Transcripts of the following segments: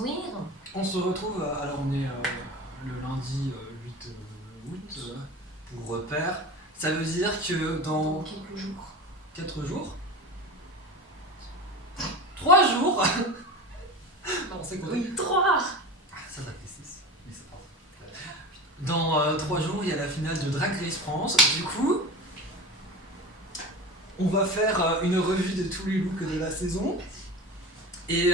bonjour. On se retrouve, alors on est le lundi 8 août pour repère. Ça veut dire que dans quelques jours. 4 jours 3 jours Non, c'est quoi? Oui, 3. Ça va être 6, mais c'est pas grave. Dans 3 jours, il y a la finale de Drag Race France. Du coup, on va faire une revue de tous les looks de la saison. Et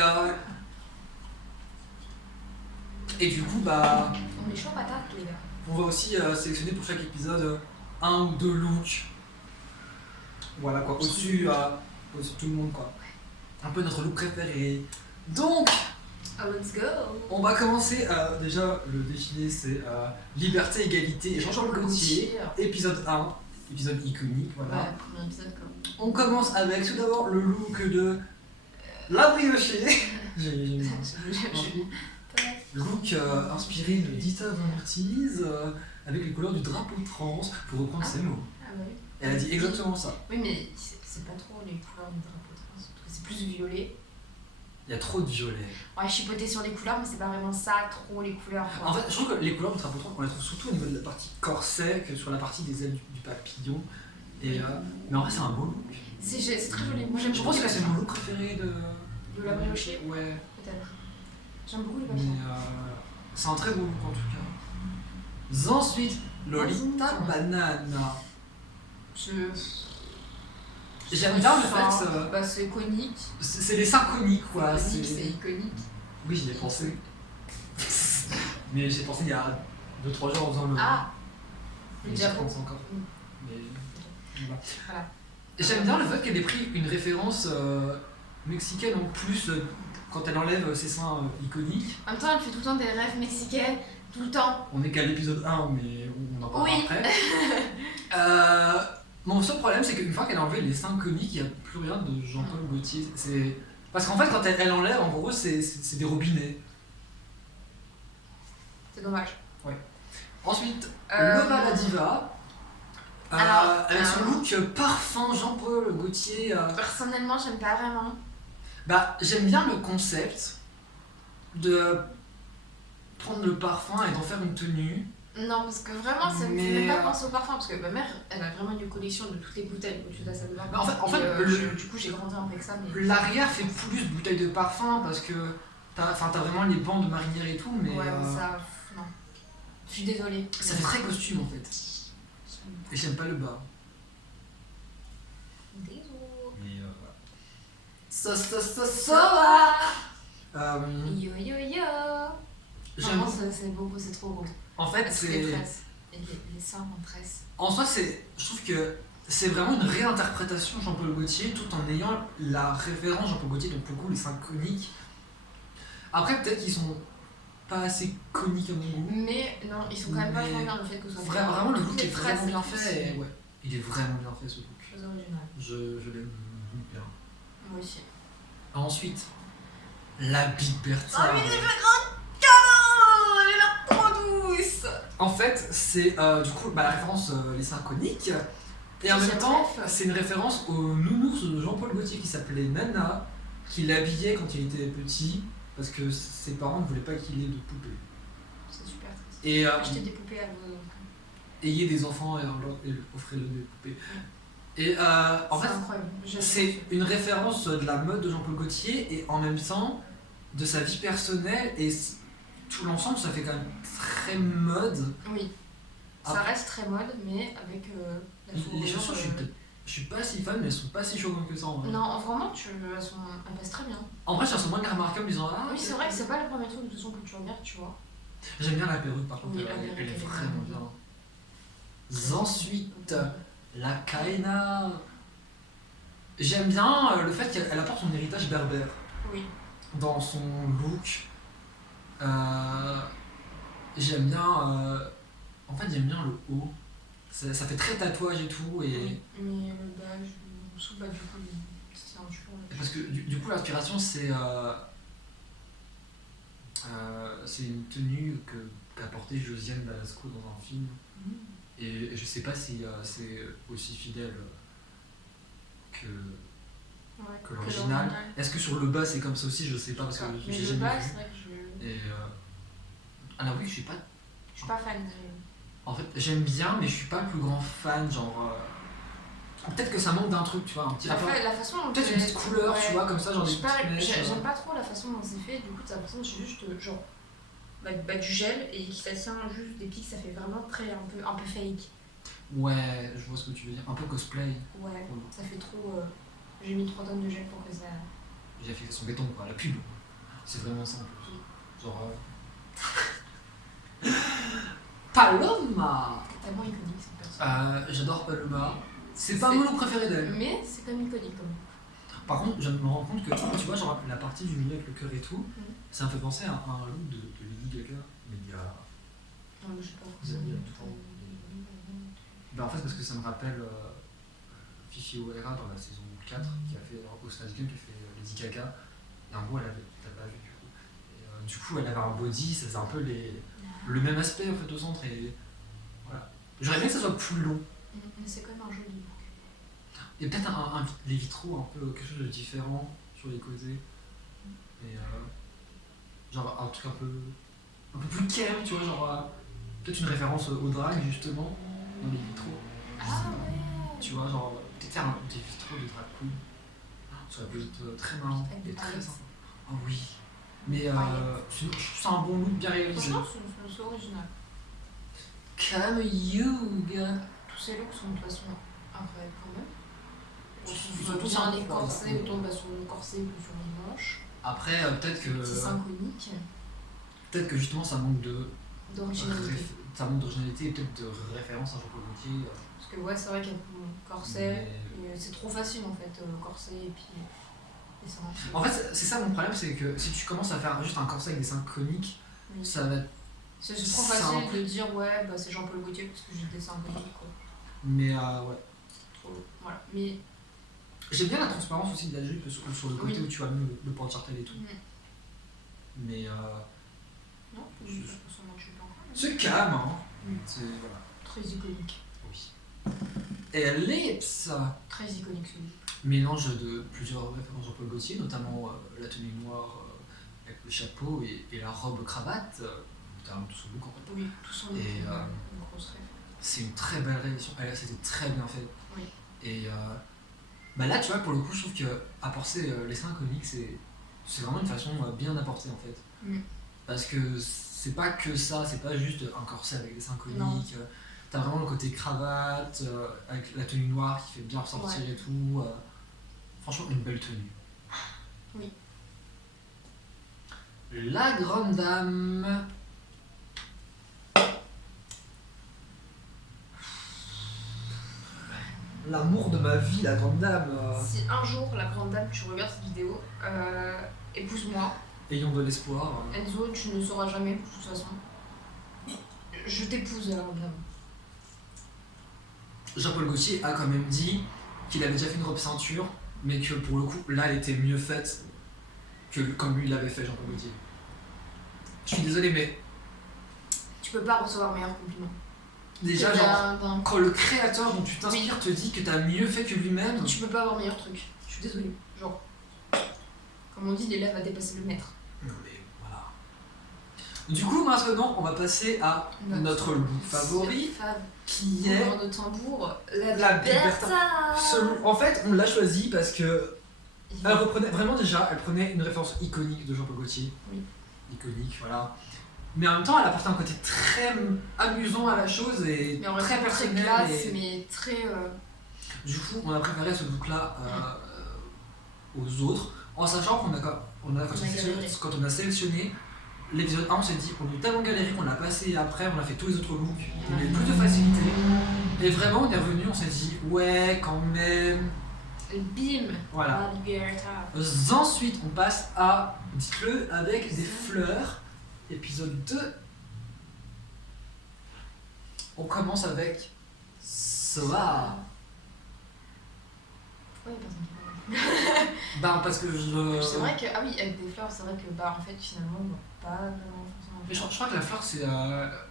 du coup, bah... On est chaud patate, les gars. On va aussi sélectionner pour chaque épisode 1 ou 2 looks. Voilà quoi, au-dessus de tout le monde quoi. Un peu notre look préféré. Donc, let's go. on va commencer. Déjà, le défilé c'est Liberté, Égalité et Jean-Charles Gaultier. Épisode 1, épisode iconique. Voilà. Ouais, premier épisode quoi. On commence avec tout d'abord le look de la briochée. J'ai look inspiré de Dita Von Ortiz avec les couleurs du drapeau de France, pour reprendre ses mots. Ah ouais. Elle a dit exactement ça. Oui, mais c'est pas trop les couleurs du drapeau de France. C'est plus violet. Il y a trop de violet. Ouais, je suis potée sur les couleurs, mais c'est pas vraiment ça, trop les couleurs. Quoi. En fait, je trouve que les couleurs du drapeau de France, on les trouve surtout au niveau de la partie corset que sur la partie des ailes du papillon. Et, mais en vrai, c'est un beau look. C'est très joli. Moi, j'aime Je beaucoup. pense que c'est mon look préféré de la briochée. Ouais. Peut-être. J'aime beaucoup les Mais papillons. c'est un très beau look en tout cas. Ensuite, Lolita Banana. J'aime bien le fait que bah, c'est iconique. c'est les seins coniques quoi. C'est iconique. Oui, j'y ai pensé. Mais j'ai pensé il y a 2-3 jours en faisant le. Ah. Mais Le j'y diapos. pense encore. Mais Voilà. Et j'aime bien le fait qu'elle ait pris une référence mexicaine en plus quand elle enlève ses seins iconiques. En même temps, elle fait tout le temps des rêves mexicaines, tout le temps. On est qu'à l'épisode 1, mais on en parlera Oui. après. Mon seul problème, c'est qu'une fois qu'elle a enlevé les seins coniques, il n'y a plus rien de Jean-Paul Gaultier. Parce qu'en fait, quand elle enlève, en gros, c'est des robinets. C'est dommage. Ouais. Ensuite, Lova la Diva. Avec son look parfum Jean-Paul Gaultier. Personnellement, j'aime pas vraiment. Bah, j'aime bien le concept de prendre le parfum et d'en faire une tenue. Non, parce que vraiment, ça me fait pas penser au parfum. Parce que ma mère, elle a vraiment une collection de toutes les bouteilles au-dessus de la salle de bain. Bah, en fait, du coup, j'ai grandi un peu avec ça. Mais... L'arrière fait plus de bouteilles de parfum parce que t'as vraiment les bancs de marinière et tout, mais. Ouais, mais ça. Non. Je suis désolée. Ça fait très costume en fait. Et j'aime pas le bas. Désolée. Mais voilà. Yo yo yo. J'aime. Vraiment, c'est beau, c'est trop beau. En fait, les tresses. Et les seins en tresse. En soi, je trouve que c'est vraiment une réinterprétation de Jean-Paul Gaultier tout en ayant la référence Jean-Paul Gaultier, donc pour le coup les seins coniques. Après, peut-être qu'ils sont pas assez coniques à mon goût. Mais non, ils sont quand même vachement bien le fait que ce soit vraiment le look toutes est les vraiment tresses bien et tout, fait. Ouais. Il est vraiment bien fait ce look. Très original. Je l'aime bien. Moi aussi. Ensuite, la Big Bertha. Ah mais les plus grands cadeaux. Elle est là trop douce. En fait, c'est du coup la référence les seins coniques. Et en même temps, c'est une référence au nounours de Jean-Paul Gaultier qui s'appelait Nana, qui l'habillait quand il était petit, parce que ses parents ne voulaient pas qu'il ait de poupées. C'est super triste. Et acheter des poupées à vos enfants. Ayez des enfants et offrez-le des poupées. Et en fait, c'est une référence de la mode de Jean-Paul Gaultier et en même temps de sa vie personnelle et tout l'ensemble, ça fait quand même très mode. Oui. Ça reste très mode, mais avec la fourrure. Les chaussures, je suis pas si fan, mais elles sont pas si choquantes que ça en vrai. Non, vraiment, elles passent très bien. En vrai, elles sont moins remarquables en disant oui, c'est vrai que c'est pas le premier truc de toute façon que tu regardes, tu vois. J'aime bien la perruque par contre, oui, elle est vraiment bien. Ensuite, la Kaena. J'aime bien le fait qu'elle apporte son héritage berbère. Oui. Dans son look. J'aime bien. En fait, j'aime bien le haut. Ça fait très tatouage et tout. Et... Oui, mais le bas, sous le bas du coup, c'est un cheveu. Parce que du coup, l'inspiration, c'est une tenue qu'a portée Josiane Balasco dans un film. Et je sais pas si c'est aussi fidèle que l'original. Est-ce que sur le bas c'est comme ça aussi? Je sais pas parce que mais le bas, c'est vrai que Alors oui, je suis pas fan. En fait, j'aime bien, mais je suis pas le plus grand fan, genre... Peut-être que ça manque d'un truc, tu vois, un petit rapport. La façon dont peut-être une petite couleur, tu vois, comme ça, genre des petites mèches. J'aime pas trop la façon dont c'est fait, du coup, t'as l'impression que c'est juste, genre, du gel et qui ça tient juste des pics, ça fait vraiment très un peu fake. Ouais, je vois ce que tu veux dire, un peu cosplay. Ouais, ça fait trop... J'ai mis 3 tonnes de gel pour que ça... J'ai fait son béton, quoi, la pub. C'est vraiment ça, en plus. Genre... Paloma! Tellement iconique, cette personne. J'adore Paloma. C'est pas mon look préféré d'elle. Mais c'est quand même iconique, quand même. Par contre, je me rends compte que, tu vois, genre la partie du milieu avec le cœur et tout, ça me fait penser à un look de Lady Gaga. Mais il y a... Non, mais je sais pas. Ben en fait, parce que ça me rappelle Fifi O'Hara dans la saison 4 qui a fait au Smash Game, qui a fait Lady Gaga. Et en gros, t'as pas vu du coup. Et, du coup, elle avait un body, ça faisait un peu le même aspect en fait au centre. Et voilà. J'aurais bien que ça soit plus long. Mais c'est quand même un joli look. Il y a peut-être les vitraux, un peu quelque chose de différent sur les côtés. Et genre un truc un peu plus calme, tu vois, genre peut-être une référence au drag justement dans les vitraux. Ah ouais. Tu vois, genre peut-être faire des vitraux de drag queen. Ça peut être très marrant et très sympa. Ah oui. Mais je trouve ça un bon look bien réalisé. Franchement, c'est original. Comme you, gars. Tous ces looks sont de toute façon incroyables quand même. Ils sont tous un les corsets, autant sur le corset que sur les manches. Après, peut-être que. C'est synchronique. Peut-être que justement ça manque d'originalité. Ça manque d'originalité et peut-être de référence à Jean-Paul Gaultier. Parce que ouais, c'est vrai qu'il y a le corset, c'est trop facile en fait, le corset et puis. Et ça en fait, c'est ça mon problème, c'est que si tu commences à faire juste un corset avec des seins coniques, ça va être. C'est trop facile de dire ouais, bah c'est Jean-Paul Gaultier parce que j'ai des seins coniques quoi. Mais ouais. Trop voilà. Mais. J'aime bien la transparence aussi de la jupe sur le côté où tu as mis le porte-jartel et tout. Mais non, c'est calme, hein. C'est voilà. Très iconique. Oui. Et Lips. Très iconique celui. Mélange de plusieurs références Jean-Paul Gaultier, notamment la tenue noire avec le chapeau et la robe cravate. Notamment tout son look en fait. Oui, tout son look. Et une grosse rêve. c'est une très belle réalisation. C'était très bien fait. Oui. Et bah là, tu vois, pour le coup, je trouve qu'apporter les seins coniques, c'est vraiment une façon bien apportée en fait. Parce que c'est pas que ça, c'est pas juste un corset avec des seins coniques. T'as vraiment le côté cravate, avec la tenue noire qui fait bien ressortir et tout. Franchement, une belle tenue. Oui. La grande dame. L'amour de ma vie, la grande dame. Si un jour, la grande dame, tu regardes cette vidéo, épouse-moi. Ayons de l'espoir. Enzo, tu ne sauras jamais, de toute façon. Je t'épouse, la grande dame. Jean-Paul Gaultier a quand même dit qu'il avait déjà fait une robe ceinture, mais que pour le coup, là, elle était mieux faite que comme lui l'avait fait, Jean-Paul Gaultier. Je suis désolé, mais... Tu peux pas recevoir meilleur compliment. Déjà, genre, quand le créateur dont tu t'inspires te dit que t'as mieux fait que lui-même... Tu peux pas avoir meilleur truc. Je suis désolée. Genre, comme on dit, l'élève va dépasser le maître. Non mais voilà. Du coup, maintenant, on va passer à notre look favori, qui est... de tambour, la Bertha. En fait, on l'a choisi parce que... Elle reprenait, vraiment déjà, elle prenait une référence iconique de Jean-Paul Gaultier. Oui. Iconique, voilà. Mais en même temps, elle apportait un côté très amusant à la chose et très personnel. Très classe, mais très... Du coup, on a préparé ce look-là aux autres, en sachant quand on a sélectionné l'épisode 1, on s'est dit, on a eu tellement galéré qu'on l'a passé après, on a fait tous les autres looks, on a eu plus de facilité. Et vraiment, on est revenu, on s'est dit, ouais, quand même. Bim. Voilà. Ensuite, on passe à, dites-le, avec des fleurs. Épisode 2. On commence avec Soa. Pourquoi il y a personne qui parle? Bah parce que c'est vrai que, ah oui, avec des fleurs, c'est vrai que bah en fait finalement on voit pas vraiment forcément. Mais je crois que la fleur c'est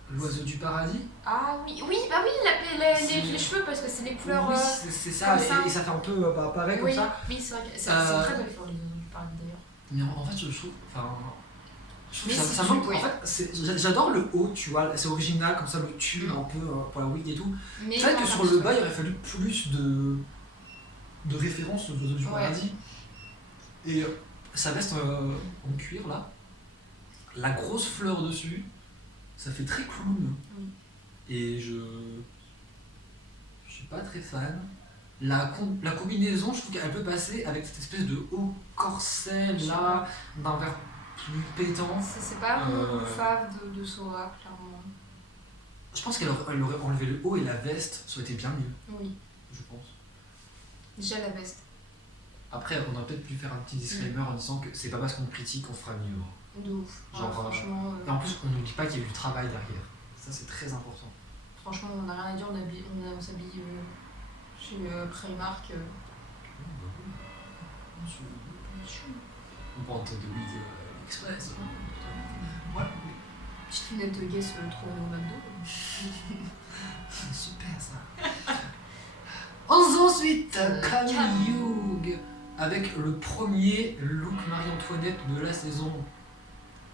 l'oiseau du paradis. Ah oui, bah oui, les cheveux parce que c'est les couleurs. Oui, c'est ça, et ça fait un peu pareil comme ça. Oui, c'est vrai que c'est une très belle fleur, les oiseaux du paradis d'ailleurs. Mais en fait je trouve, enfin, Je trouve que ça manque. En fait, j'adore le haut, tu vois, c'est original, comme ça, le tube un peu pour la wig et tout. C'est vrai que sur le bas, il aurait fallu plus de références aux oiseaux du paradis. Et ça reste en cuir là. La grosse fleur dessus, ça fait très clown. Et je suis pas très fan. La combinaison, je trouve qu'elle peut passer avec cette espèce de haut corset là, d'un verre plus pétant. C'est pas mon fave de Sora, clairement. Je pense qu'elle aurait enlevé le haut et la veste, ça aurait été bien mieux. Oui. Je pense. Déjà la veste. Après, on aurait peut-être pu faire un petit disclaimer en disant que c'est pas parce qu'on critique qu'on fera mieux. De ouf. Genre, franchement. Et en plus, on n'oublie pas qu'il y a eu du travail derrière. Ça, c'est très important. Franchement, on n'a rien à dire, on s'habille chez Primark. On prend un tonne de weed express. Voilà. Petite lunette de guess trop au McDo. Super ça. Ensuite, Camille Hugh avec le premier look Marie-Antoinette de la saison.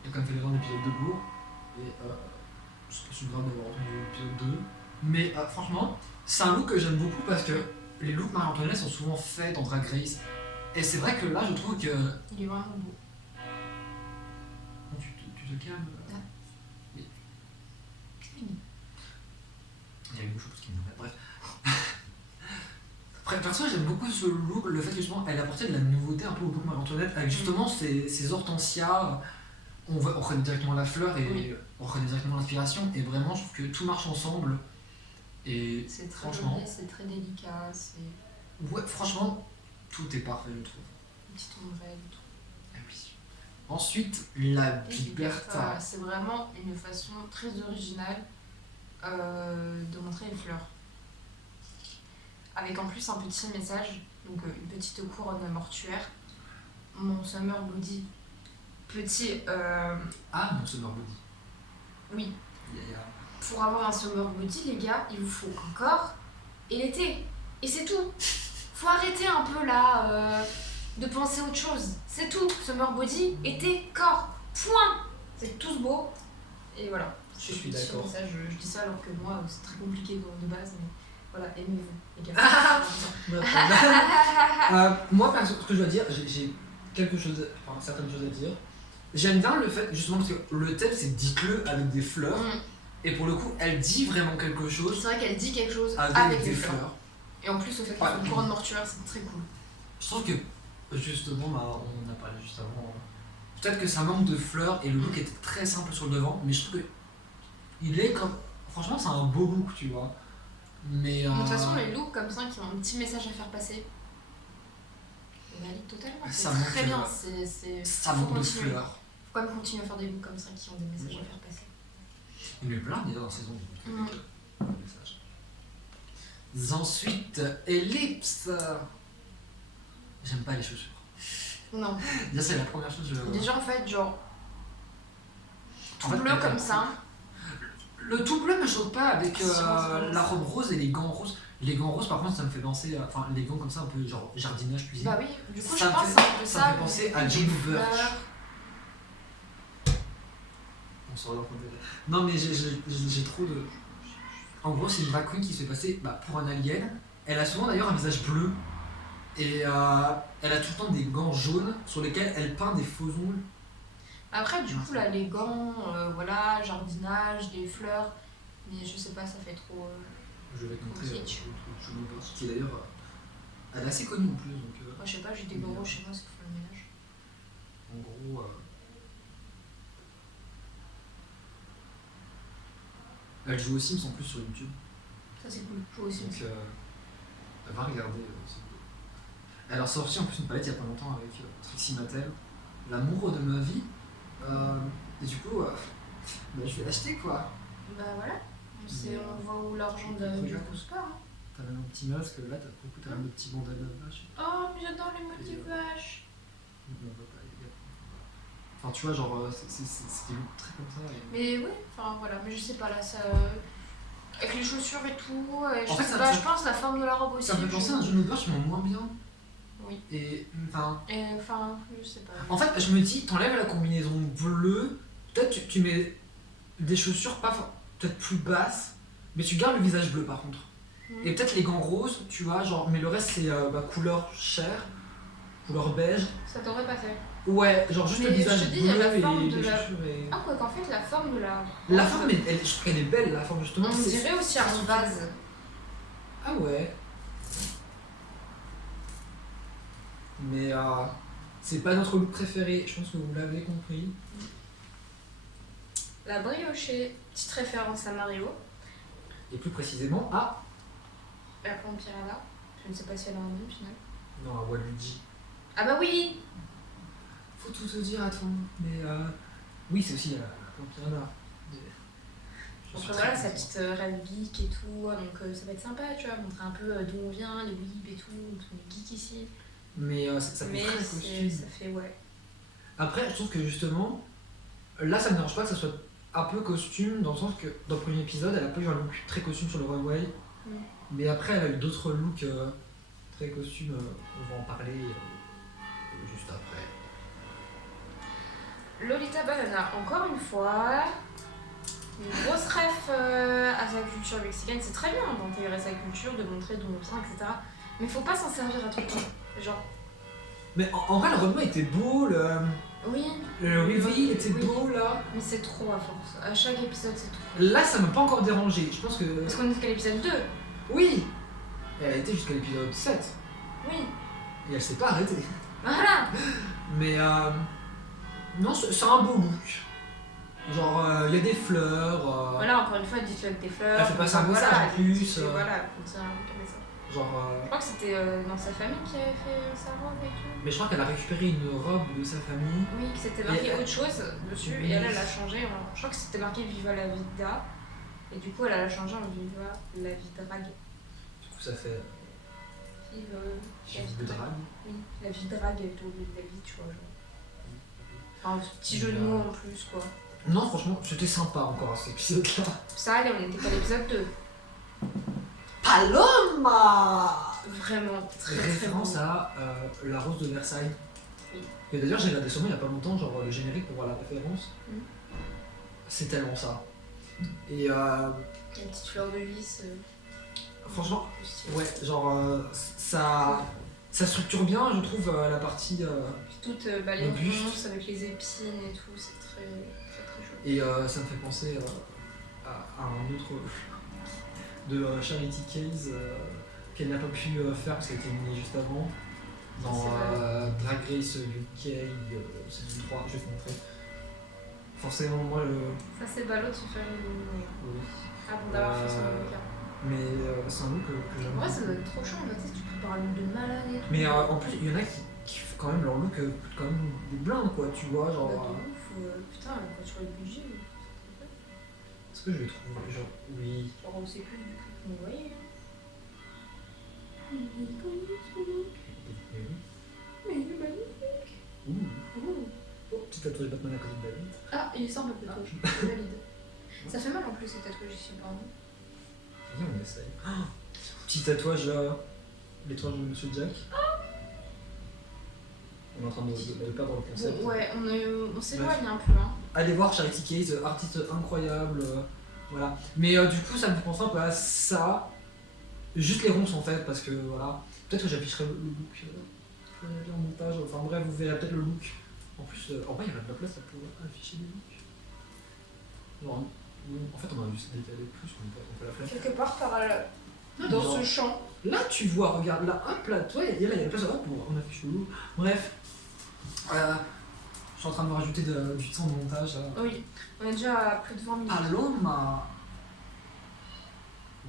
Il a quand même fait les 20 épisodes de Bourg. Et c'est pas super grave d'avoir entendu l'épisode 2. Mais franchement, c'est un look que j'aime beaucoup parce que les looks Marie-Antoinette sont souvent faits dans Drag Race. Et c'est vrai que là, je trouve que. Il est vraiment beau. Tu te calmes. Ah. Oui. Il y a une chose qui me met. Bref. Après, perso, j'aime beaucoup ce look, le fait que justement, elle apportait de la nouveauté un peu au look Marie-Antoinette, avec justement ces hortensias. On reconnaît directement la fleur et on reconnaît directement l'inspiration. Et vraiment, je trouve que tout marche ensemble. Et c'est très franchement. joli, c'est très délicat. Ouais, franchement, tout est parfait, je trouve. Une petite ombrelle et tout. Ah oui. Ensuite, la Biberta. C'est vraiment une façon très originale de montrer les fleurs. Avec en plus un petit message, donc une petite couronne mortuaire. Mon summer body. Petit. Ah, mon summer body. Oui. Yeah. Pour avoir un summer body, les gars, il vous faut un corps et l'été. Et c'est tout. Faut arrêter un peu là de penser autre chose. C'est tout. Summer body, été, corps. Point. C'est tous beau. Et voilà. Je suis d'accord. Je dis ça alors que moi, c'est très compliqué de base. Mais voilà, aimez-vous, les gars. Moi, par exemple, ce que je dois dire, j'ai certaines choses à dire. J'aime bien le fait, justement, parce que le thème c'est dites-le avec des fleurs. Et pour le coup, elle dit vraiment quelque chose. C'est vrai qu'elle dit quelque chose avec des fleurs. Et en plus, le fait qu'elle soit une couronne mortuaire, c'est très cool. Je trouve que, justement, on a parlé juste avant. Peut-être que ça manque de fleurs et le look était très simple sur le devant, mais je trouve que il est comme. Franchement, c'est un beau look, tu vois. Mais. De toute façon, les looks comme ça qui ont un petit message à faire passer, on valide totalement. C'est très bien. Ça manque de fleurs. Faut quand même continuer à faire des looks comme ça qui ont des messages à faire passer. Il y en a eu plein déjà dans la saison. Ensuite, Ellipse. J'aime pas les chaussures. Non. Déjà, c'est la première chose que je. Déjà, en fait, genre. Tout bleu comme ça. Le tout bleu me choque pas avec la robe rose et les gants roses. Les gants roses, par contre, ça me fait penser. Enfin, les gants comme ça, un peu genre jardinage, cuisine. Bah oui, du coup, ça je pense que ça me fait penser à Jane Birch. On se relance un peu. Non, mais j'ai trop de. En gros, c'est une drag queen qui se fait passer pour un alien. Elle a souvent d'ailleurs un visage bleu. Et elle a tout le temps des gants jaunes sur lesquels elle peint des faux ongles. Après, du coup, là, les gants, voilà, jardinage, des fleurs. Mais je sais pas, ça fait trop. Je vais te montrer Jane Birch, qui est d'ailleurs. Elle est assez connue en plus. Donc, moi, je sais pas, j'ai des gros chez moi, parce qu'il faut le ménage. En gros. Elle joue aux Sims en plus sur YouTube. Ça c'est cool, je joue aux Sims. Donc elle va regarder. Elle a sorti en plus une palette il y a pas longtemps avec Trixie Mattel, l'amour de ma vie. Et du coup, je vais l'acheter quoi. Bah voilà, on voit où l'argent du pousse pas. Hein. T'as même un petit masque, là t'as même le petit bandana de vache. Oh mais j'adore les motifs vaches. Enfin, tu vois, genre, c'est des looks très comme ça. Mais oui, enfin voilà, mais je sais pas là, ça. Avec les chaussures et tout, je pense la forme de la robe aussi. Ça me fait penser à un Jane Birch, mais en moins bien. Oui. Et enfin, je sais pas. En fait, je me dis, t'enlèves la combinaison bleue peut-être tu mets des chaussures peut-être plus basses, mais tu gardes le visage bleu par contre. Et peut-être les gants roses, tu vois, genre, mais le reste c'est couleur chair, couleur beige. Ça t'aurait passé. Ouais, genre juste mais le visage je te dis, bleu la forme et de les la... chaussures et... Ah quoi qu'en fait la forme de la... La forme, je trouve qu'elle est belle, la forme justement. On dirait aussi un vase. Ah ouais. Mais c'est pas notre look préféré, je pense que vous l'avez compris. La briochée, petite référence à Mario. Et plus précisément à... La plante piranha. Je ne sais pas si elle a un nom final. Non, à Waluigi. Ah bah oui. Faut tout te dire, attends. Mais oui, c'est aussi la plante piranha. Après voilà, sa petite rêve geek et tout, donc ça va être sympa, tu vois, montrer un peu d'où on vient, les weeb et tout, on est geek ici. Mais ça fait très costume. Ça fait, ouais. Après, je trouve que justement, là ça me dérange pas que ça soit un peu costume, dans le sens que dans le premier épisode, elle a pas eu un look très costume sur le runway, mais après elle a eu d'autres looks très costume, on va en parler juste après. Lolita Banana, encore une fois, une grosse ref à sa culture mexicaine, c'est très bien d'intégrer sa culture, de montrer d'où on vient, etc. Mais faut pas s'en servir à tout le temps, genre. Mais en vrai, le runway était beau, le reveal était beau là. Mais c'est trop à force, à chaque épisode c'est trop. Là, ça m'a pas encore dérangé, je pense que. Parce qu'on est jusqu'à l'épisode 2. Oui. Elle a été jusqu'à l'épisode 7. Oui. Et elle s'est pas arrêtée. Voilà. Mais non, c'est un beau look. Genre, il y a des fleurs. Voilà, encore une fois, dites-le avec des fleurs. Elle fait passer un message en plus. Voilà, on tient un truc comme ça. Genre. Je crois que c'était dans sa famille qui avait fait sa robe et tout. Mais je crois qu'elle a récupéré une robe de sa famille. Oui, que c'était marqué autre chose dessus. Oui. Et elle a changé. Je crois que c'était marqué Viva la Vida. Et du coup, elle a changé en Viva la Vida Drag. Du coup, ça fait. Vive la vie de drague. Oui, la vie drague au lieu de la vie, tu vois. Genre. Enfin, petit jeu de mots en plus, quoi. Non, franchement, c'était sympa encore cet épisode-là. Ça allait, on était qu'à l'épisode 2. Paloma. Vraiment, très référence très bon. à la Rose de Versailles. Oui. Et d'ailleurs, j'ai regardé sûrement il y a pas longtemps, genre le générique pour voir la référence. C'est tellement ça. Et une petite fleur de lys. Franchement, ouais, genre ça structure bien, je trouve, la partie. Toute les ronces avec les épines et tout, c'est très chouette. Et ça me fait penser à un autre de Charity Case qu'elle n'a pas pu faire parce qu'elle était éliminée juste avant. Dans Drag Race UK saison 3, je vais te montrer. Forcément, moi le. Ça, c'est ballot de se faire éliminer. Oui. Avant d'avoir fait son look. Mais c'est un look que j'aime. Ouais, ça doit être trop chiant, en fait, tu prépares un look de malade et tout. Mais en plus, il y en a qui font quand même leur look coûte quand même des blindes, quoi, tu vois. Genre. De ouf, putain, quand tu vois le budget. Est-ce que je vais trouver genre. Oui. Genre, on sait plus du coup. Vous voyez. Mais il est magnifique. Oh, petit tatouage Batman à côté de David. Ah, il est sympa le tatouage, je valide. Ça fait mal en plus ces tatouages ici, pardon. Viens, on essaye. Petit tatouage là, l'étoile de Monsieur Jack. On est en train de perdre le concept. Bon, ouais, on s'éloigne un peu. Hein. Allez voir Charity Case, artiste incroyable. Voilà. Mais du coup, ça me fait penser un peu à ça. Juste les ronces en fait, parce que voilà. Peut-être que j'afficherai le look en montage. Enfin bref, vous verrez peut-être le look. En plus, en vrai, il y a de la place pour afficher des looks. Alors, en fait, on a dû se décaler plus, on peut la flemme. Quelque part par là, dans ce champ. Là, tu vois, regarde, là, hop, là, toi, il y a la place hop, on affiche le look. Bref. Je suis en train de me rajouter du temps de montage. Oui, on est déjà à plus de 20 minutes. Paloma.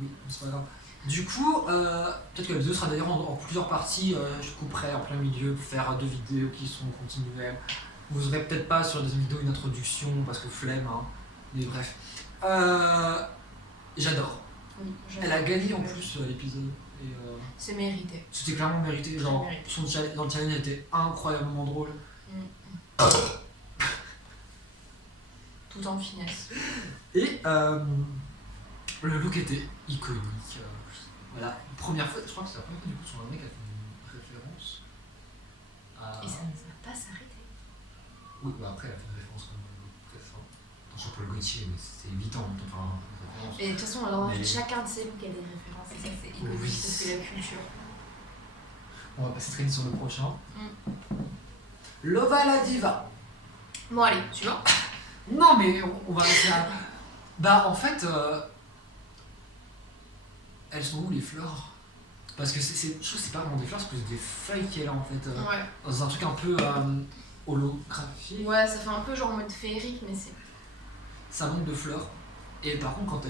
Oui, c'est pas grave. Du coup, peut-être que la vidéo sera d'ailleurs en plusieurs parties. Je couperai en plein milieu pour faire 2 vidéos qui sont continuelles. Vous aurez peut-être pas sur des vidéos une introduction parce que flemme, hein. Mais bref. J'adore. Oui, elle a gagné en plus l'épisode. C'est mérité. C'était clairement mérité. Genre, dans le challenge, elle était incroyablement drôle. Tout en finesse. Et le look était iconique. Voilà, une première fois, je crois que c'est la première fois du coup sur un mec qui a fait une référence à... Et ça ne va pas s'arrêter. Oui, bah après elle a fait une référence comme très fin. Jean-Paul Gaultier, mais c'est évident. Enfin, et de toute façon, alors, chacun de ces looks a des références, et ça c'est iconique, oui. c'est la culture. On va passer très vite sur le prochain. Lova la diva. Bon allez, tu vois. Non mais on va laisser à... Bah en fait, elles sont où les fleurs? Parce que je trouve que c'est pas vraiment des fleurs, c'est plus des feuilles qu'elle a en fait. Ouais. Dans un truc un peu holographique. Ouais, ça fait un peu genre en mode féerique, mais c'est... Ça manque de fleurs. Et par contre, quand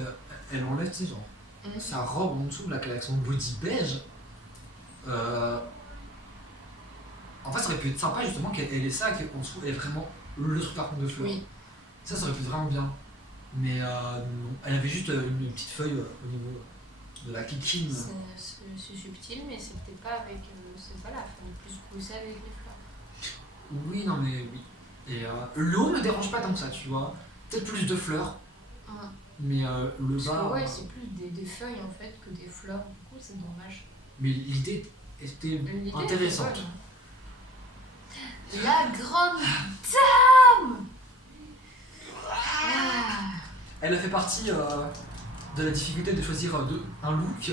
elle enlève, tu sais, genre, sa robe en dessous, là, avec son body beige, en fait, ça aurait pu être sympa justement qu'elle ait ça, qu'en dessous, elle ait vraiment le truc par contre de fleurs. Oui. Ça aurait pu être vraiment bien. Mais non, elle avait juste une petite feuille au niveau de la kikine. C'est subtil, mais c'est peut-être pas avec... c'est pas la femme plus poussée avec les fleurs. Oui, non mais oui. Et l'eau me dérange pas tant que ça, tu vois. Peut-être plus de fleurs. Ouais. Mais le Parce bas... que ouais, c'est plus des feuilles en fait que des fleurs, du coup c'est dommage. Mais l'idée était intéressante. La grande dame. Elle a fait partie de la difficulté de choisir un look.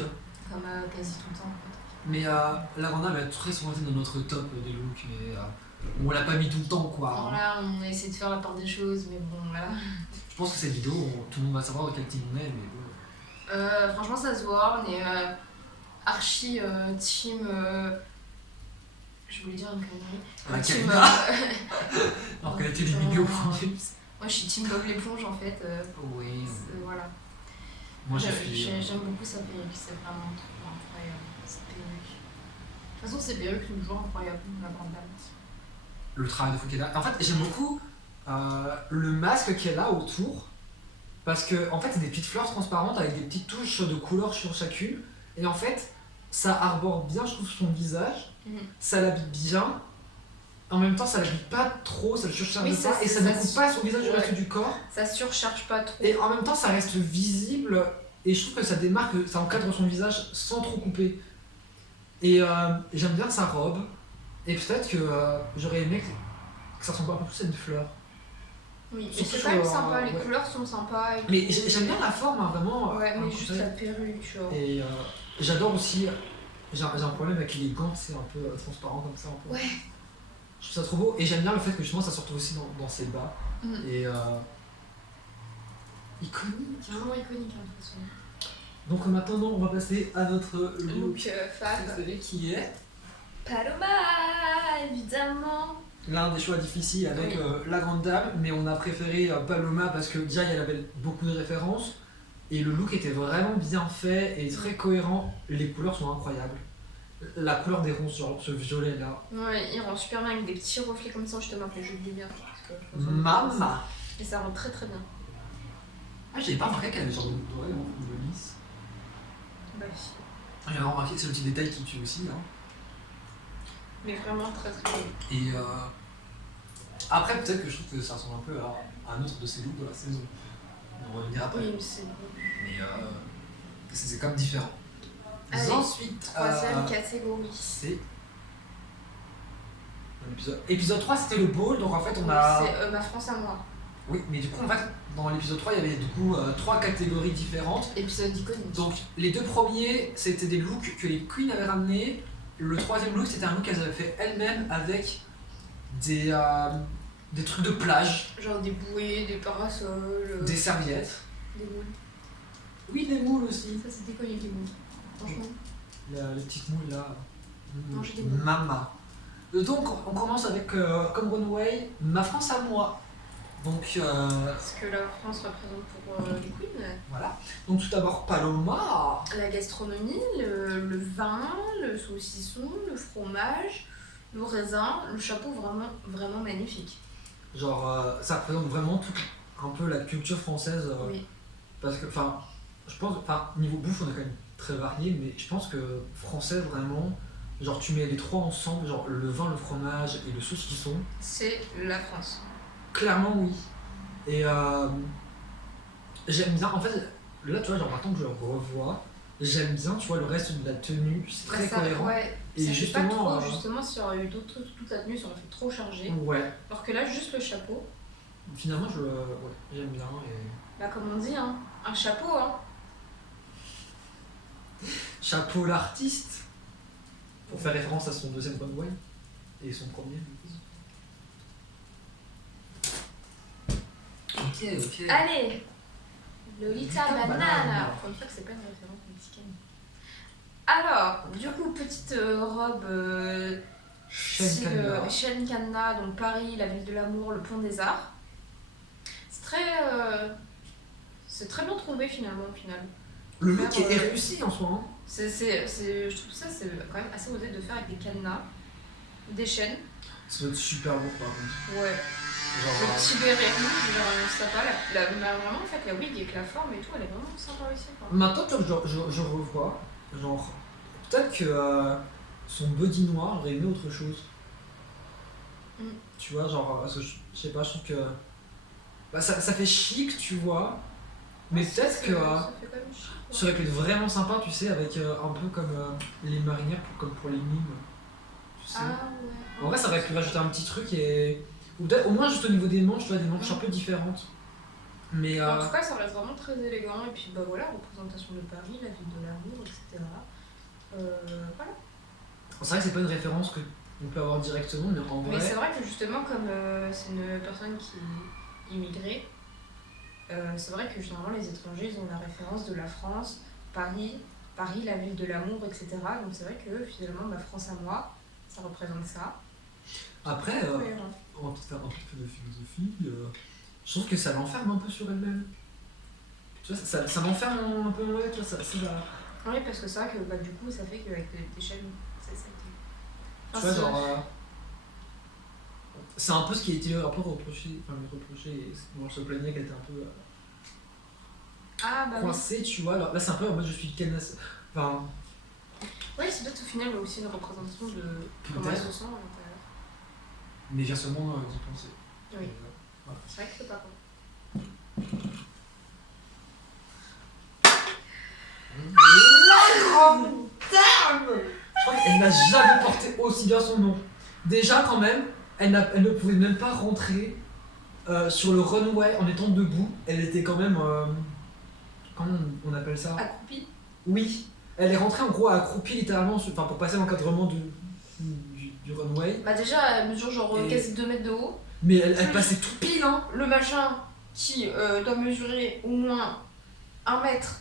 Comme quasi tout le temps en fait. Mais la grande dame elle a très souvent été dans notre top des looks, mais on l'a pas mis tout le temps quoi. Alors là, on a essayé de faire la part des choses, mais bon voilà. Je pense que cette vidéo, tout le monde va savoir de quel team on est, mais bon. Franchement, ça se voit, on est archi team. Je voulais dire une connerie. Team. Alors qu'elle était éliminée au premier. Moi, je suis team Bob l'éponge en fait. Oui. Voilà. Moi, j'aime beaucoup sa perruque, c'est vraiment trop incroyable. Cette perruque. De toute façon, ces perruques sont toujours incroyables, la grande dame. Le travail de fou qu'elle a. En fait, j'aime beaucoup le masque qu'elle a autour. Parce que, en fait, c'est des petites fleurs transparentes avec des petites touches de couleur sur chacune. Et en fait, ça arbore bien, je trouve, son visage. Ça l'habille bien. En même temps, ça l'habille pas trop, ça le surcharge pas. Et ça ne coupe pas son visage du reste du corps. Ça surcharge pas trop. Et en même temps, ça reste visible. Et je trouve que ça démarque, ça encadre son visage sans trop couper. Et j'aime bien sa robe. Et peut-être que j'aurais aimé que ça ressemble un peu plus à une fleur. Oui, mais c'est quand même sympa, les couleurs sont sympas. Mais j'aime bien la forme, hein, vraiment. Ouais, mais juste la perruque, tu vois. Et j'adore aussi, j'ai un problème avec les gants, c'est un peu transparent comme ça. Un peu. Ouais. Je trouve ça trop beau. Et j'aime bien le fait que justement ça se retrouve aussi dans ses bas. Et iconique. Vraiment iconique, hein, de toute façon. Donc maintenant, on va passer à notre look fab. Qui est Paloma, évidemment. L'un des choix difficiles avec la grande dame, mais on a préféré Paloma parce que déjà elle avait beaucoup de références et le look était vraiment bien fait et très cohérent. Les couleurs sont incroyables. La couleur des ronces, genre ce violet là. Ouais, il rend super bien avec des petits reflets comme ça, justement, que je dis bien. Mama. Et ça rend très très bien. Ah, j'avais pas remarqué qu'elle avait genre de doré de lisse. Bah si. J'avais remarqué que c'est le petit détail qui tue aussi. Hein. Mais vraiment très très bien. Et après, peut-être que je trouve que ça ressemble un peu à un autre de ces looks de la saison. On va revenir après. Oui, mais c'est bon. Mais c'est quand même différent. Allez, ensuite, troisième catégorie. C'est l'épisode 3, c'était le ball, donc en fait on a... C'est ma France à moi. Oui, mais du coup en fait dans l'épisode 3 il y avait du coup 3 catégories différentes. Épisode iconique. Donc les deux premiers c'était des looks que les queens avaient ramenés. Le troisième look c'était un look qu'elles avaient fait elles-mêmes avec des trucs de plage. Genre des bouées, des parasols. Des serviettes. Des moules. Oui, des moules aussi. Ça c'était iconique les moules. Franchement. Les petites moules là. Manger des moules. Mama. Donc on commence avec comme runway ma France à moi. Donc ce que la France représente pour les queens. Voilà. Donc tout d'abord Paloma. La gastronomie, le vin, le saucisson, le fromage, le raisin, le chapeau vraiment vraiment magnifique. Genre ça représente vraiment tout un peu la culture française. Oui. Parce que enfin je pense niveau bouffe on est quand même très varié, mais je pense que français vraiment. Genre tu mets les trois ensemble, genre le vin, le fromage et le saucisson. C'est la France. Clairement oui. Et j'aime bien, en fait, là tu vois, genre maintenant que je le revois, j'aime bien, tu vois, le reste de la tenue, c'est très cohérent. Ouais, et ça justement, fait pas trop, justement, s'il y aurait eu d'autres trucs, toute la tenue, ça aurait fait trop chargé. Ouais. Alors que là, juste le chapeau. finalement, j'aime bien. Et... Bah, comme on dit, hein, un chapeau, hein. Chapeau l'artiste. Pour faire référence à son deuxième runway et son premier. Ok. Allez, Lolita Lolita Banana. Pour une fois que c'est pas une référence mexicaine. Alors, du coup, petite robe Shane Canna, donc Paris, la ville de l'amour, le pont des arts. C'est très bien trouvé finalement au final. Le look est réussi en soi. Hein. Je trouve ça c'est quand même assez osé de faire avec des cadenas, des chaînes. Ça doit être super beau par contre. Ouais. Genre, le petit béret rouge, il est vraiment sympa. Vraiment en fait la wig avec la forme et tout, elle est vraiment sympa aussi. Quoi. Maintenant que je revois, genre peut-être que son body noir aurait aimé autre chose. Tu vois, genre, je sais pas, je trouve que ça fait chic, tu vois. Mais peut-être que ça aurait pu être vraiment sympa, tu sais, avec un peu comme les marinières, comme pour les mimes. Tu sais. Ah ouais. En vrai, ça aurait pu rajouter un petit truc et. Ou peut-être au moins juste au niveau des manches, tu vois, des manches un peu différentes. Mais en tout cas, ça reste vraiment très élégant. Et puis, bah voilà, représentation de Paris, la ville de l'amour, etc. Voilà. C'est vrai que c'est pas une référence qu'on peut avoir directement, mais en vrai. Mais c'est vrai que justement, comme c'est une personne qui est immigrée, c'est vrai que généralement les étrangers ils ont la référence de la France, Paris, la ville de l'amour, etc. Donc c'est vrai que finalement ma France à moi, ça représente ça. Après, on va peut-être faire un petit peu de philosophie. Je trouve que ça l'enferme un peu sur elle-même. Tu vois, ça l'enferme un peu, ouais, tu vois, ça va. Oui, parce que c'est vrai que bah, du coup ça fait qu'avec des chaînes, c'est ça qui. Tu vois, genre. C'est un peu ce qui a été un peu reproché, et moi je se plaignais qu'elle était un peu coincée, oui. Tu vois. Alors, là c'est un peu en mode je suis cadenasse. Enfin. Oui, c'est peut-être au final aussi une représentation de comment elle se sent à l'intérieur. Mais vient seulement d'y penser. Oui. Voilà. C'est vrai que c'est pas con. La grande dame! Je crois qu'elle n'a jamais porté aussi bien son nom. Déjà, quand même, elle ne pouvait même pas rentrer sur le runway en étant debout. Elle était quand même. Comment on appelle ça? Accroupie. Oui. Elle est rentrée en gros accroupie littéralement pour passer l'encadrement du runway. Bah, déjà, elle mesure genre quasi 2 mètres de haut. Mais elle passait tout pile, hein! Le machin qui doit mesurer au moins 1 mètre.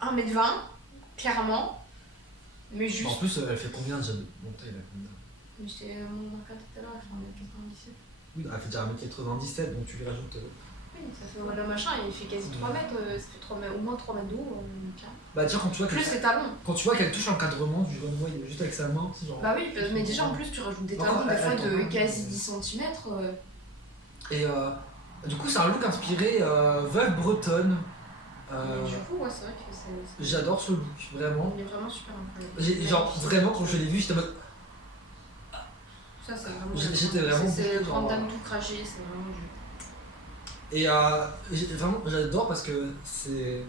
1m20, clairement. Mais juste. En plus, elle fait combien déjà de montée là? Mais j'étais mon record tout à l'heure, elle fait 1m97. Oui, elle fait déjà 1m97, donc tu lui rajoutes. Oui, ça fait le machin, il fait quasi 3 mètres, ça fait 3 mètres, au moins 3 mètres de haut. Bah, déjà, quand tu vois. Plus les talons. Quand tu vois qu'elle touche l'encadrement du runway juste avec sa main, c'est genre. Bah oui, mais déjà en plus, tu rajoutes des talons, des fois de quasi 10 cm. Et du coup, c'est un look inspiré veuve bretonne. Et du coup, ouais, c'est vrai que c'est. J'adore ce look, vraiment. Il est vraiment super incroyable. Genre, vraiment, quand je l'ai vu, j'étais en mode. Ça, c'est vraiment. J'étais vraiment. C'est grande dame tout craché, c'est vraiment. Et vraiment, j'adore parce que c'est.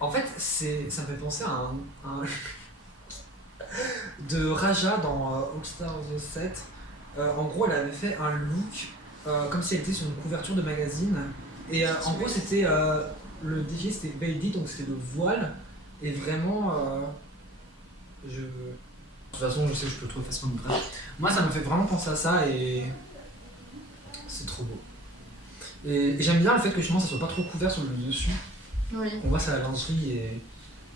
En fait, ça me fait penser à un de Raja dans All Stars 7. En gros, elle avait fait un look comme si elle était sur une couverture de magazine. Et en gros, c'était. Le défilé c'était Bailey, donc c'était le voile. Et vraiment. De toute façon, je sais que je peux trouver facilement une trace. Moi, ça me fait vraiment penser à ça et. C'est trop beau. Et j'aime bien le fait que justement ça soit pas trop couvert sur le dessus. Oui. On voit ça à la lingerie et.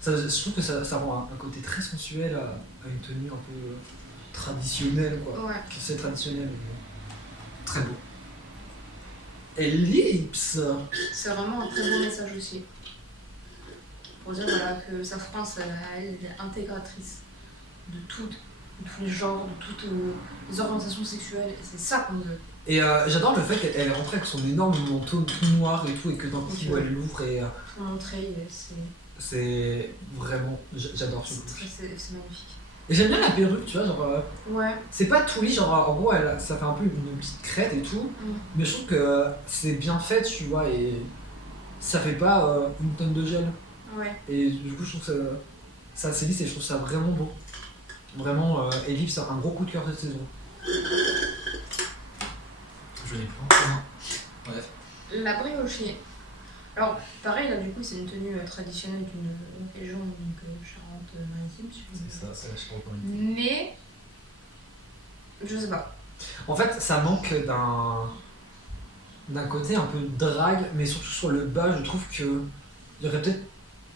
Je trouve que ça rend un côté très sensuel à une tenue un peu traditionnelle, quoi. Ouais. C'est traditionnel. Très beau. Ellipse. C'est vraiment un très beau message aussi. Pour dire voilà, que sa France, elle est intégratrice de tous les genres, de toutes les orientations sexuelles. Et c'est ça qu'on veut. Et j'adore le fait qu'elle est rentrée avec son énorme manteau tout noir et tout, et que d'un coup, elle l'ouvre et. Pour montrer, c'est vraiment. J'adore ce look. C'est magnifique. Et j'aime bien la perruque, tu vois, genre. Ouais. C'est pas tout lisse, genre en gros, ça fait un peu une petite crête et tout, mais je trouve que c'est bien fait, tu vois, et ça fait pas une tonne de gel. Ouais. Et du coup, je trouve ça assez lisse et je trouve ça vraiment beau. Vraiment, Ellipse, un gros coup de cœur cette saison. Je les prends. Bref. La briochée. Alors, pareil, là, du coup, c'est une tenue traditionnelle d'une région, donc Charente-Maritime. C'est ça, c'est la Charente-Maritime. Mais, je sais pas. En fait, ça manque d'un côté un peu drague, mais surtout sur le bas, je trouve que il aurait peut-être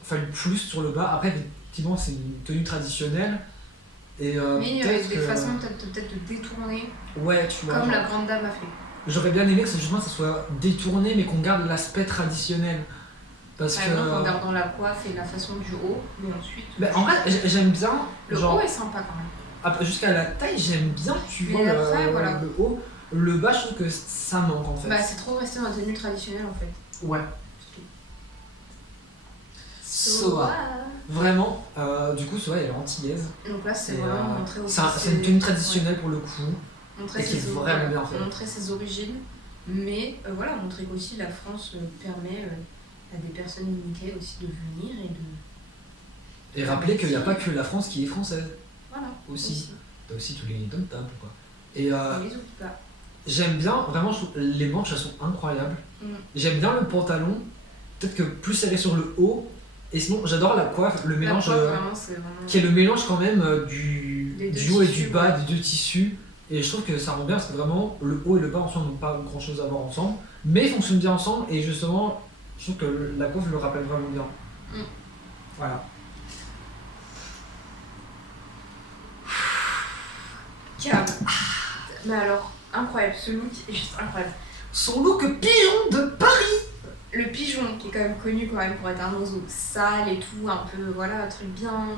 fallu plus sur le bas. Après, effectivement, c'est une tenue traditionnelle. Et mais il y avait des façons peut-être de détourner. Ouais, tu vois. Comme la grande dame a fait. J'aurais bien aimé que justement ça soit détourné, mais qu'on garde l'aspect traditionnel. Parce que. En gardant la coiffe et la façon du haut, mais ensuite. Bah, en vrai, j'aime bien. Le haut est sympa quand même. Après, jusqu'à la taille, j'aime bien, tu vois, après, voilà. le haut. Le bas, je trouve que ça manque en fait. Bah, c'est trop resté dans la tenue traditionnelle en fait. Ouais. Soa. Vraiment, du coup, Soa elle est antillaise. Donc là, c'est vraiment montrer aussi. C'est une tenue traditionnelle pour le coup. Montrer ses origines, mais voilà, montrer qu'aussi la France permet à des personnes limitées aussi de venir et de. Et rappeler qu'il n'y a pas que la France qui est française. Voilà. Aussi. T'as aussi tous les indomptables quoi. Et les j'aime bien, vraiment, les manches elles sont incroyables. J'aime bien le pantalon, peut-être que plus serré sur le haut. Et sinon, j'adore la coiffe, le mélange. Vraiment... qui est le mélange quand même du haut et du bas, ouais. des deux tissus. Et je trouve que ça rend bien parce que vraiment, le haut et le bas ensemble n'ont pas grand chose à voir ensemble. Mais ils fonctionnent bien ensemble et justement, je trouve que la coiffe le rappelle vraiment bien. Voilà. Cam. Mais alors, incroyable, ce look est juste incroyable. Son look pigeon de Paris. Le pigeon, qui est quand même connu quand même pour être un oiseau sale et tout, un peu, voilà, un truc bien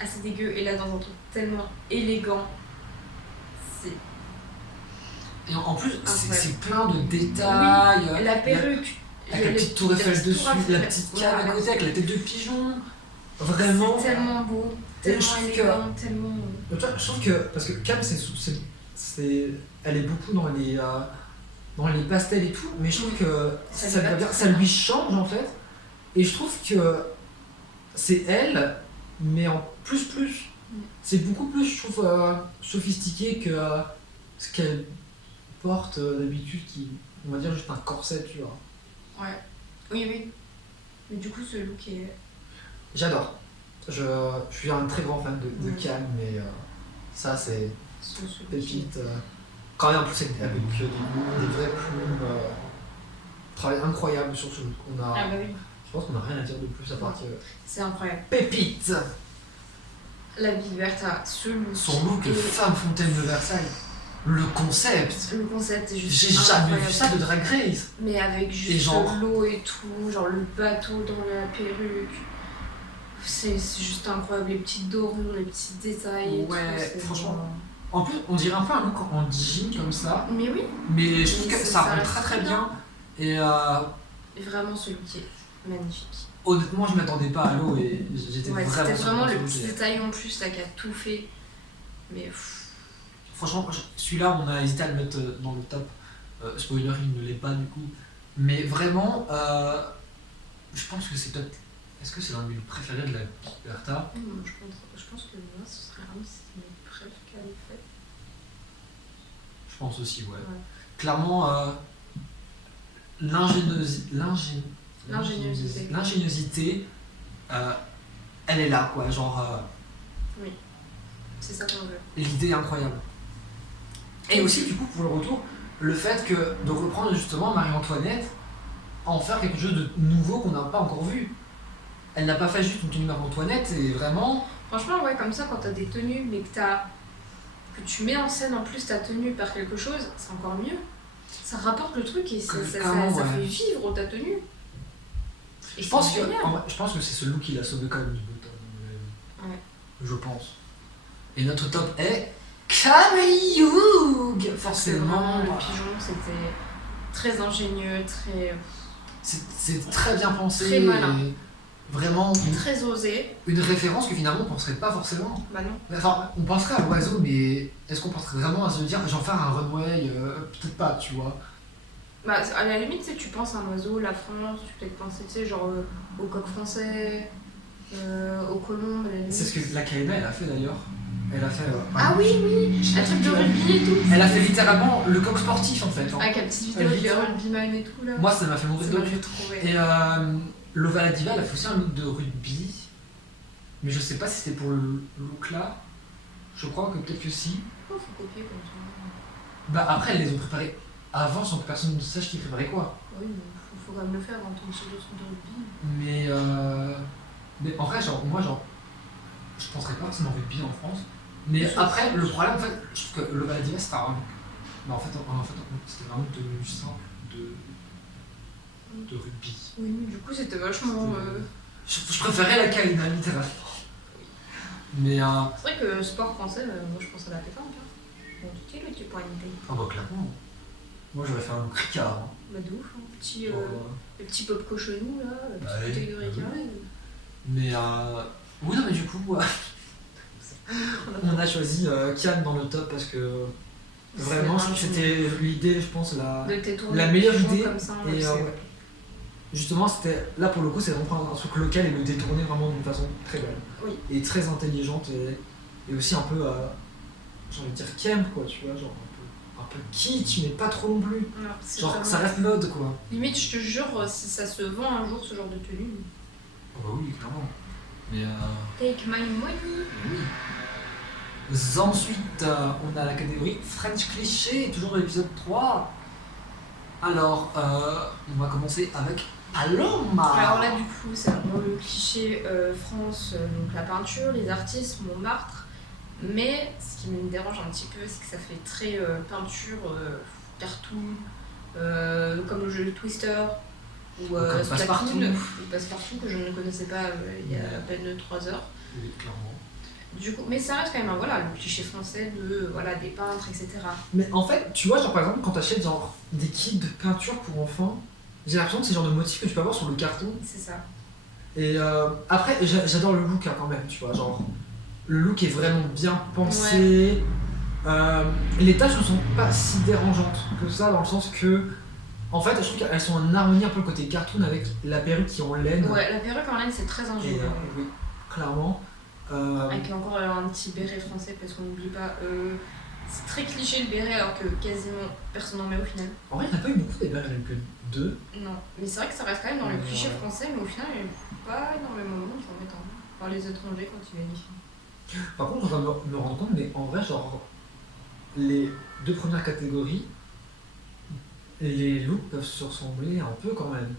assez dégueu, et là dans un truc tellement élégant. Et en plus, c'est plein de détails. Oui, la perruque. Avec la petite tour Eiffel dessus, la petite cave à côté avec la tête de pigeon. Vraiment. C'est tellement beau, tellement élégant, tellement. Je trouve que, parce que Cam, elle est beaucoup dans les pastels et tout, mais je trouve que ça lui change en fait. Et je trouve que c'est elle, mais en plus. C'est beaucoup plus, je trouve, sophistiqué que ce qu'elle porte d'habitude, qui, on va dire, juste un corset, tu vois. Ouais. Oui. Mais du coup, ce look est. J'adore. Je suis un très grand fan de Cam, mais ça, c'est pépite. Quand même, en plus, avec des vraies plumes. Travail incroyable sur ce look. Ah bah oui. Je pense qu'on n'a rien à dire de plus à part que. C'est incroyable. Pépite. La Bille Bertha, ce look. Son look femme fontaine de Versailles. Le concept est juste. J'ai jamais vu ça de Drag Race. Mais avec juste l'eau et tout, genre le bateau dans la perruque. C'est juste incroyable, les petites dorures, les petits détails. Ouais, tout, franchement. En plus, on dirait un peu un look en jean comme ça. Mais oui. Mais je trouve que ça rend très bien. Et vraiment, ce look est magnifique. Honnêtement, je m'attendais pas à l'eau et j'étais vraiment. C'était vraiment le petit détail en plus là qui a tout fait. Mais. Franchement, celui-là, on a hésité à le mettre dans le top. Spoiler, il ne l'est pas du coup. Mais vraiment, je pense que c'est peut-être. Est-ce que c'est l'un de mes préférés de la Bertha? Je pense que moi, ce serait un de mes préférés qu'elle ait fait. Je pense aussi, ouais. Clairement, l'ingéniosité, elle est là, quoi. Genre. Oui, c'est ça qu'on veut. L'idée est incroyable. Et aussi, du coup, pour le retour, le fait de reprendre justement Marie-Antoinette, en faire quelque chose de nouveau qu'on n'a pas encore vu. Elle n'a pas fait juste une tenue Marie-Antoinette, c'est vraiment. Franchement, ouais, comme ça, quand t'as des tenues, mais que tu mets en scène en plus ta tenue par quelque chose, c'est encore mieux. Ça rapporte le truc et ça fait vivre ta tenue. Et je pense que c'est ce look qui l'a sauvé quand même du bottom. Ouais. Je pense. Et notre top est Kari Hugh. Forcément. Le pigeon, c'était très ingénieux, très. C'est très bien pensé. Très malin. Vraiment. Très osé. Une référence que finalement on penserait pas forcément. Bah non. Enfin, on penserait à l'oiseau, mais est-ce qu'on penserait vraiment à se dire j'en faire un runway peut-être pas, tu vois. Bah, à la limite, tu penses à un oiseau, la France, tu peux peut-être penser, tu sais, genre au coq français, aux colombes. C'est ce que la KNA elle a fait d'ailleurs. Elle a fait. Ah oui, un truc de rugby et tout. Elle a fait littéralement le coq sportif en fait. Avec la petite vidéo de rugbyman et tout là. Moi ça m'a fait mourir de rire. Et Lova la Diva, elle a fait aussi un look de rugby. Mais je sais pas si c'était pour le look là. Je crois que peut-être que si. Pourquoi faut copier comme ça? Bah après elles les ont préparées avant sans que personne ne sache qui préparait quoi. Oui, mais faut quand même le faire en tant que d'autres trucs de rugby. Mais en vrai, moi, je penserais pas forcément rugby en France. Mais après, le problème, en fait, je trouve que le Valadiva, c'était un. Mais en fait, c'était vraiment devenu simple de rugby. Oui, mais du coup, c'était vachement. Je préférais la Kalina, littéralement. Mais. C'est vrai que sport français, moi je pense à la pétanque. Bon, tu sais, tu pourrais imiter. Ah bah, clairement. Moi, j'aurais fait un cricard. Hein. Bah, de ouf, hein. Le petit pop cochonou, là, la petite bouteille de Ricard. Mais. Oui, non, mais du coup. On a choisi Kian dans le top parce que. Vraiment, c'était l'idée, je pense, la meilleure idée. Comme ça, et justement, c'était là pour le coup, c'est de reprendre un truc local et le détourner vraiment d'une façon très belle. Oui. Et très intelligente et aussi un peu, j'ai envie de dire, camp, quoi, tu vois, genre un peu kitsch, mais pas trop non plus. Non, genre, ça reste mode, quoi. Limite, je te jure, si ça se vend un jour, ce genre de tenue. Oh bah oui, clairement. Mais Take my money. Oui. Ensuite, on a la catégorie French Cliché, toujours dans l'épisode 3. Alors, on va commencer avec Paloma. Alors là, du coup, c'est vraiment le cliché France, donc la peinture, les artistes, Montmartre. Mais ce qui me dérange un petit peu, c'est que ça fait très peinture, cartoon, comme le jeu Twister ou Passe-Partout. Passe-Partout que je ne connaissais pas il y a à peine 3 heures. Oui, clairement. Du coup, mais ça reste quand même le cliché français de des peintres, etc. Mais en fait, tu vois, genre par exemple, quand t'achètes genre des kits de peinture pour enfants, j'ai l'impression que c'est le genre de motif que tu peux avoir sur le carton. C'est ça. Et après, j'adore le look quand même, tu vois, genre le look est vraiment bien pensé. Ouais. Les tâches ne sont pas si dérangeantes que ça, dans le sens que, en fait, je trouve qu'elles sont en harmonie un peu le côté cartoon avec la perruque qui est en laine. Ouais, la perruque en laine, c'est très ingénieux. Oui, clairement. Avec encore un petit béret français, parce qu'on n'oublie pas, c'est très cliché le béret alors que quasiment personne n'en met au final. En vrai, il n'y en a pas eu beaucoup des bérets, même que 2. Non, mais c'est vrai que ça reste quand même dans le cliché français, mais au final, il n'y a pas énormément de monde qui en mettent par les étrangers quand ils viennent ici. Par contre, je vais me rendre compte, mais en vrai, genre, les 2 premières catégories, les looks peuvent se ressembler un peu quand même.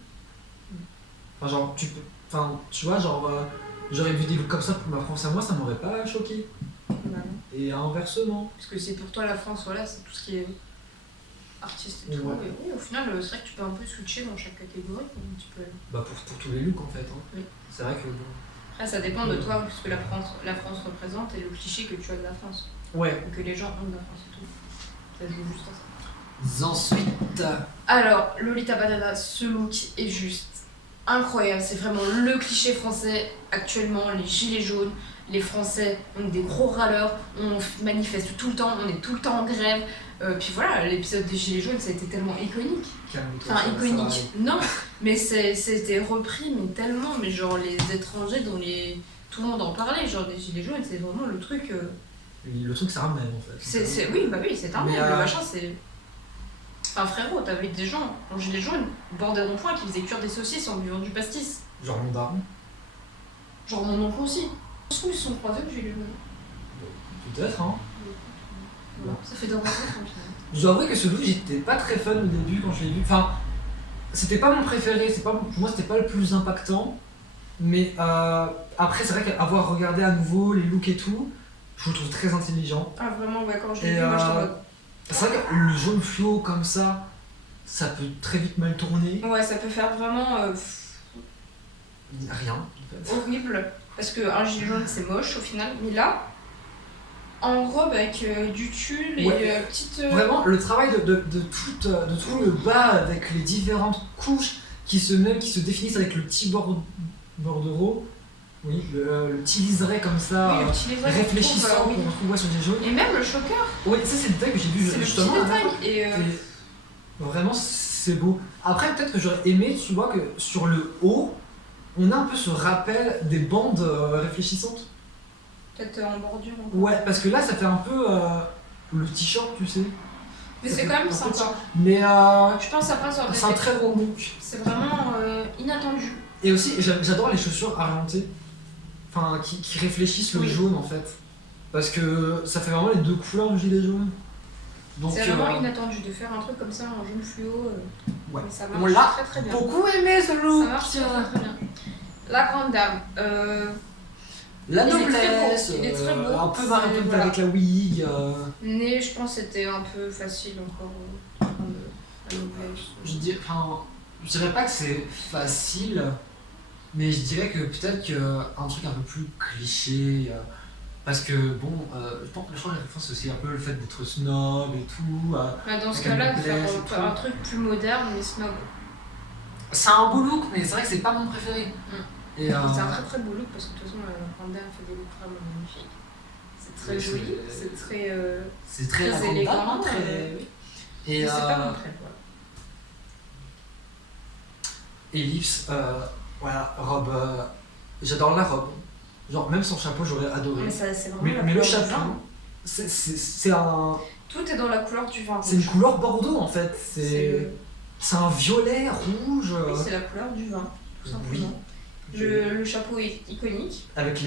Enfin, genre, tu vois, genre. J'aurais vu des looks comme ça pour ma France à moi, ça m'aurait pas choqué. Bah, et inversement. Parce que c'est pour toi la France, voilà, c'est tout ce qui est artiste et tout. Ouais. Et oui, au final, c'est vrai que tu peux un peu switcher dans chaque catégorie. Un petit peu. Bah pour tous les looks en fait. Hein. Oui. C'est vrai que bon. Après, ça dépend de toi, ce que la France représente et le cliché que tu as de la France. Ouais. Et que les gens ont de la France et tout. Ça joue juste à ça. Ensuite. Alors, Lolita Banana, ce look est juste incroyable, c'est vraiment le cliché français actuellement, les gilets jaunes, les Français ont des gros râleurs, on manifeste tout le temps, on est tout le temps en grève, puis voilà, l'épisode des gilets jaunes ça a été tellement iconique. Calme-toi, enfin iconique, non, mais c'était repris mais tellement, mais genre les étrangers tout le monde en parlait, genre des gilets jaunes c'est vraiment le truc... Le truc ça ramène en fait. Oui, bah oui, c'est un même, le machin c'est... Enfin frérot, t'avais des gens en gilet jaune, au bord des ronds-points, qui faisaient cuire des saucisses en buvant du pastis. Genre mon daron. Genre mon oncle aussi. Je trouve qu'ils sont croisés le gilet jaune. Peut-être, hein. Voilà, ça fait d'abord ça, Je dois avouer que ce look, j'étais pas très fan au début quand je l'ai vu. Enfin, c'était pas mon préféré, pour moi c'était pas le plus impactant. Mais après, c'est vrai qu'avoir regardé à nouveau les looks et tout, je le trouve très intelligent. Ah vraiment, ouais, quand je l'ai vu, moi j'étais en mode... C'est vrai que le jaune fluo comme ça peut très vite mal tourner. Ouais, ça peut faire vraiment... Rien, en fait. Horrible. Parce qu'un gilet jaune, c'est moche au final. Mais là, en robe avec du tulle et petite... Vraiment, le travail de tout le bas avec les différentes couches qui se définissent avec le petit bordereau. Oui, le petit liseré comme ça, oui, le petit liseré réfléchissant qu'on trouve sur des jaunes. Et même le choker. Oui, ça c'est le détail que j'ai vu justement. C'est le petit détail. Et vraiment, c'est beau. Après, peut-être que j'aurais aimé, tu vois, que sur le haut, on a un peu ce rappel des bandes réfléchissantes. Peut-être en bordure. Ouais, parce que là, ça fait un peu le t-shirt, tu sais. Mais c'est quand même sympa. Mais je pense que ça passe en c'est un très bon look. C'est vraiment inattendu. Et aussi, j'adore les chaussures orientées. Enfin, qui réfléchissent le jaune en fait. Parce que ça fait vraiment les deux couleurs du gilet jaune. C'est vraiment inattendu de faire un truc comme ça en jaune fluo. Ouais. Mais ça marche très bien. Beaucoup aimé ce look. Ça marche très bien. La grande dame. La noblesse. Il est très beau. Un peu Marie avec la wig. Mais je pense que c'était un peu facile encore. La noblesse. Je dirais pas que c'est facile. Mais je dirais que peut-être qu'un truc un peu plus cliché. Parce que bon, je crois que la référence c'est aussi un peu le fait d'être snob et tout. Dans ce cas-là, faire un truc plus moderne mais snob. C'est un beau look, mais c'est vrai que c'est pas mon préféré. C'est un très très beau look parce que de toute façon, Randa fait des looks vraiment magnifiques. C'est très joli, c'est très élégant. Et c'est pas mon préféré. Ellipse, voilà, robe. J'adore la robe. Genre, même son chapeau, j'aurais adoré. Mais le chapeau, c'est un. Tout est dans la couleur du vin. C'est une couleur bordeaux en fait. C'est un violet, rouge. Oui, c'est la couleur du vin, tout simplement. Oui. Le chapeau est iconique. Avec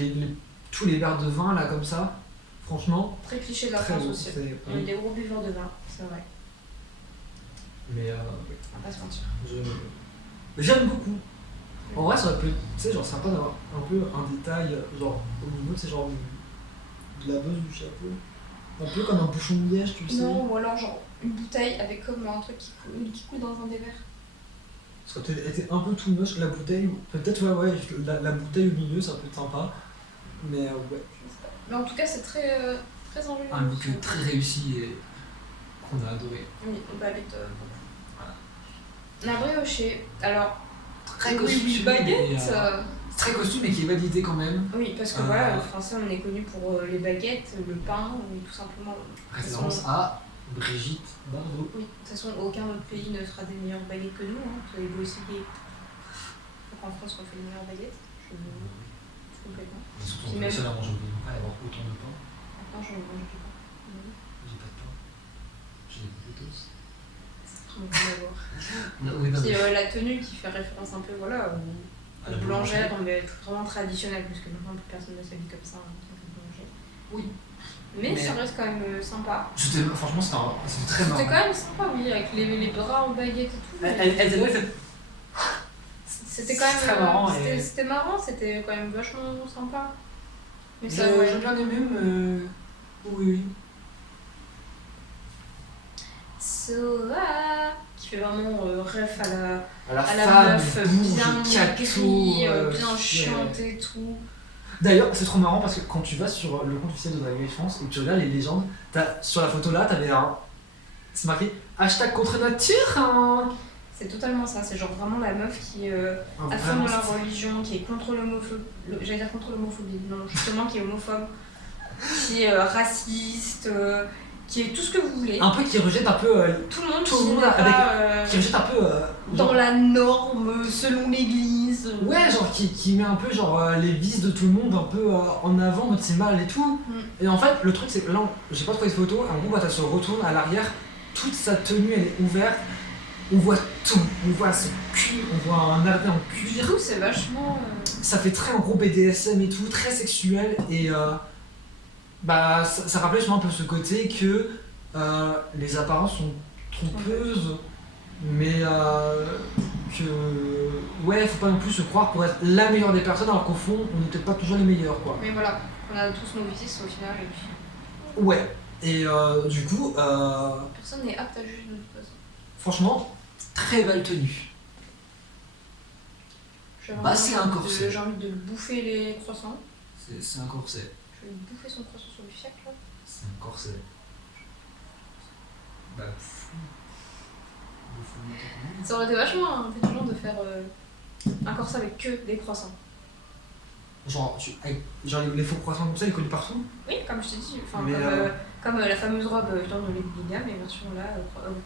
tous les verres de vin là, comme ça. Franchement. Très cliché de la France aussi. On est des gros buveurs de vin, c'est vrai. Mais on va pas se mentir. J'aime beaucoup. En vrai, ça aurait pu être, tu sais, genre sympa d'avoir un peu un détail, genre au niveau, c'est genre de la bosse du chapeau. Un peu comme un bouchon de liège, tu sais. Non, ou alors genre une bouteille avec comme un truc qui coule dans un des verres. Ça aurait été un peu tout moche, la bouteille. Peut-être, ouais, la bouteille au milieu, ça peut être sympa. Mais ouais. Mais en tout cas, c'est très enjoué. Un look très réussi et qu'on a adoré. Oui, on va vite. Voilà. La briochée. Alors. Très costume, baguette. Très costume mais qui est validé quand même. Oui, parce que voilà, le français on est connu pour les baguettes, le pain, et tout simplement. Référence à Brigitte Bardot. Oui, de toute façon, aucun autre pays ne fera des meilleures baguettes que nous. Hein. Vous avez beau aussi des. Donc en France, on fait les meilleures baguettes. Complètement. Surtout on est seul à manger, on ne peut pas avoir autant de pain. Maintenant, je ne mange plus pas. J'ai pas de pain. J'ai des potatoes. Puis la tenue qui fait référence un peu voilà, à la boulangère, mais vraiment traditionnelle, parce que maintenant personne ne s'habille comme ça en tant que boulanger. Oui. Mais ça reste quand même sympa. Franchement, c'était très marrant. C'était quand même sympa, oui, avec les bras en baguette et tout. Elle avait fait. C'était quand même très marrant. C'était marrant, c'était quand même vachement sympa. Mais ça, j'ai bien aimé, mais. Oui. Sora qui fait vraiment ref à la femme meuf bien maigrie, bien chiante et tout. D'ailleurs, c'est trop marrant parce que quand tu vas sur le compte officiel de Drag Race France et que tu regardes les légendes, sur la photo là, t'avais c'est marqué hashtag contre nature. Hein. C'est totalement ça, c'est genre vraiment la meuf qui est à fond dans la religion, qui est contre l'homophobie, j'allais dire contre l'homophobie, non, justement qui est homophobe, qui est raciste. Qui est tout ce que vous voulez. Un peu qui rejette un peu tout le monde qui rejette un peu dans la norme selon l'église. Ouais, genre qui met un peu genre les vices de tout le monde un peu en avant, mode c'est mal et tout. Et en fait, le truc c'est que là, j'ai pas trouvé de photo, en gros quand elle se retourne à l'arrière, toute sa tenue elle est ouverte, on voit tout, on voit ce cul, on voit un harnais en cuir. Du coup, c'est vachement. Ça fait très en gros BDSM et tout, très sexuel et bah, ça rappelait justement un peu ce côté que les apparences sont trompeuses, mais que ouais, faut pas non plus se croire pour être la meilleure des personnes alors qu'au fond, on n'est peut-être pas toujours les meilleurs quoi. Mais voilà, on a tous nos vices au final et puis. Ouais, et du coup. Personne n'est apte à juger de toute façon. Franchement, très belle tenue. Bah, c'est un corset. J'ai envie de bouffer les croissants. C'est un corset. Je vais bouffer son croissant sur le fiac là. C'est un corset. Bah, ça aurait été vachement intelligent de faire un corset avec que des croissants. Genre les faux croissants comme ça, ils collent partout. Oui, comme je t'ai dit, comme la fameuse robe dans les Gaga, mais version là,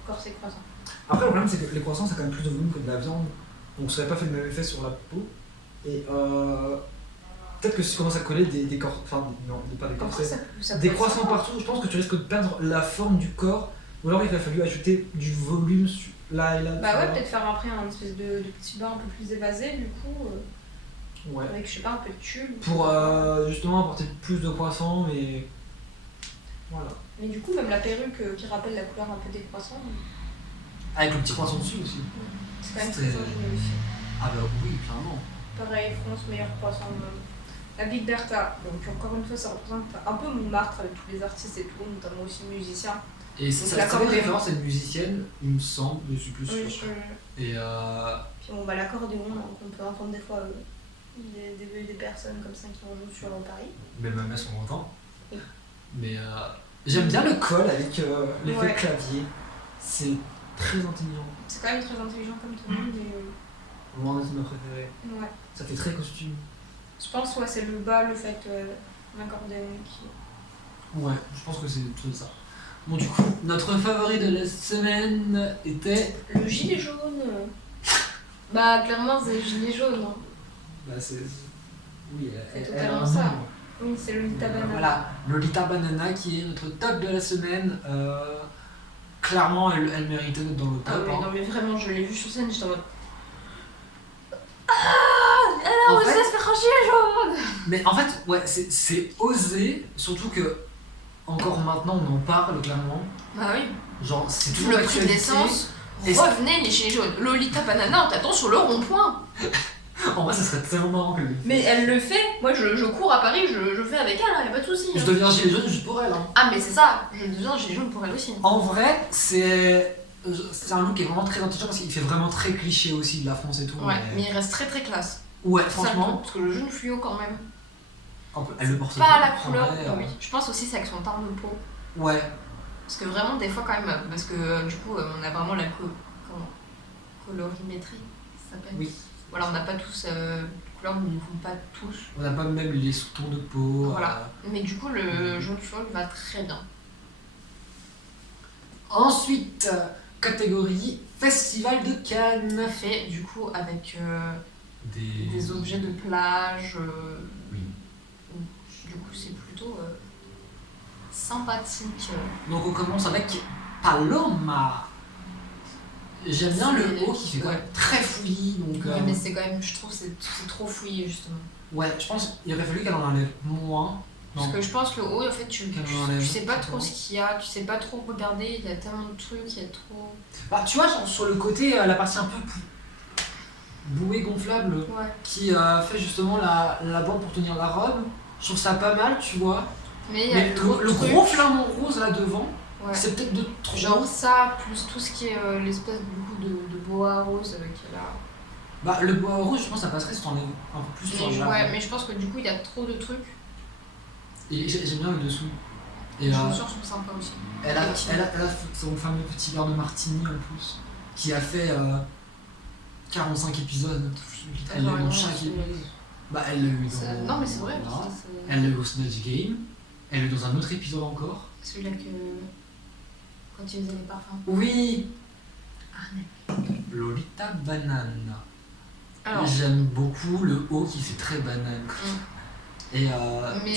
corset croissant. Après, le problème c'est que les croissants ça a quand même plus de volume que de la viande, donc ça n'aurait pas fait le même effet sur la peau. Et peut-être que si tu commences à coller des corps. Enfin, non, pas des corsets. Des croissants partout, je pense que tu risques de perdre la forme du corps. Ou alors il a fallu ajouter du volume là et là. Bah ouais, peut-être faire après un espèce de petit bas un peu plus évasé, du coup. Ouais. Avec, je sais pas, un peu de tulle. Pour justement apporter plus de croissants, mais. Voilà. Mais du coup, même la perruque qui rappelle la couleur un peu des croissants. Avec le petit croissant dessus aussi. C'est quand même très ingénieux aussi. Ah bah oui, clairement. Pareil, France, meilleur croissant du monde. La Big Bertha, donc encore une fois, ça représente un peu Montmartre avec tous les artistes et tout, notamment aussi musiciens. Et ça fait référence à une musicienne, il me semble, je suis plus sûr. Oui, Et Puis bon, bah, l'accordéon, on peut entendre des fois des personnes comme ça qui en jouent sur Paris. Mais même à son temps. Oui. Mais j'aime bien le col avec l'effet clavier. C'est très intelligent. C'est quand même très intelligent comme tout le monde. Moi, c'est ma préférée. Ouais. Ça fait très costume. Je pense que c'est le bas, le fait l'accordéon qui. Ouais, je pense que c'est tout ça. Bon, du coup, notre favori de la semaine était. Le gilet jaune. Bah, clairement, c'est le gilet jaune. Hein. Bah, c'est. Oui, c'est totalement ça. Oui, c'est Lolita Banana. Voilà, Lolita Banana qui est notre top de la semaine. Clairement, elle méritait d'être dans le top. Ah oui, non, mais vraiment, je l'ai vue sur scène, j'étais en mode. Elle a osé se faire un gilet jaune. Mais en fait, ouais, c'est osé, surtout que. Encore maintenant, on en parle clairement. Bah oui. Genre, c'est toujours le prix d'essence. Revenez les gilets jaunes. Lolita Banana, on t'attend sur le rond-point. En vrai, ça serait tellement marrant qu'elle le fasse. Mais elle le fait. Moi, je cours à Paris, je fais avec elle, hein, y a pas de soucis. Je deviens gilet jaune juste pour elle. Hein. Ah, mais c'est ça. Je deviens gilet jaune pour elle aussi. En vrai, c'est un look qui est vraiment très intelligent parce qu'il fait vraiment très cliché aussi de la France et tout. Ouais, mais il reste très très classe. Ouais, franchement. Parce que le jaune fluo, quand même. Elle le porte pas la couleur. vrai, oui. Je pense aussi c'est avec son teint de peau. Ouais. Parce que vraiment, des fois, quand même, parce que du coup, on a vraiment la colorimétrie, ça s'appelle. Oui. Voilà, on n'a pas tous couleurs, nous ne font pas tous. On n'a pas même les sous-tons de peau. Voilà. Mais du coup, le jaune fluo va très bien. Ensuite, catégorie Festival de Cannes. Fait du coup avec des objets de plage. Oui. Du coup, c'est plutôt sympathique. Donc on commence avec Paloma. J'aime bien le haut qui fait quand même très fouillis. Donc, ouais, mais c'est quand même, je trouve que c'est trop fouillé justement. Ouais, je pense qu'il aurait fallu qu'elle en enlève moins. Parce que je pense que le haut, en fait, tu sais pas trop ce qu'il y a, tu sais pas trop regarder, il y a tellement de trucs, il y a trop. Bah, tu vois, sur le côté, la partie un peu bouée gonflable, ouais. Qui fait justement la bande pour tenir la robe, je trouve ça pas mal, tu vois. Mais le gros flamant rose là devant, ouais. C'est peut-être de trop. Genre ça, plus tout ce qui est l'espèce du coup de boa rose qui est là. Bah, le boa rose, je pense que ça passerait si t'enlèves un peu plus sur la. Ouais, mais je pense que du coup, il y a trop de trucs. Et j'aime bien le dessous. Et je trouve sympa aussi. Elle a son fameux petit verre de martini en plus, qui a fait 45 épisodes. Elle l'a eu dans chaque épisode. Bah, elle l'a eu dans. Non, mais c'est vrai. Voilà. Elle l'a eu au Snatch Game. Elle l'a eu dans un autre épisode encore. Celui-là que. Quand tu faisais les parfums. Oui! Ah, Lolita Banane. Alors. J'aime beaucoup le haut qui fait très banane. Et mais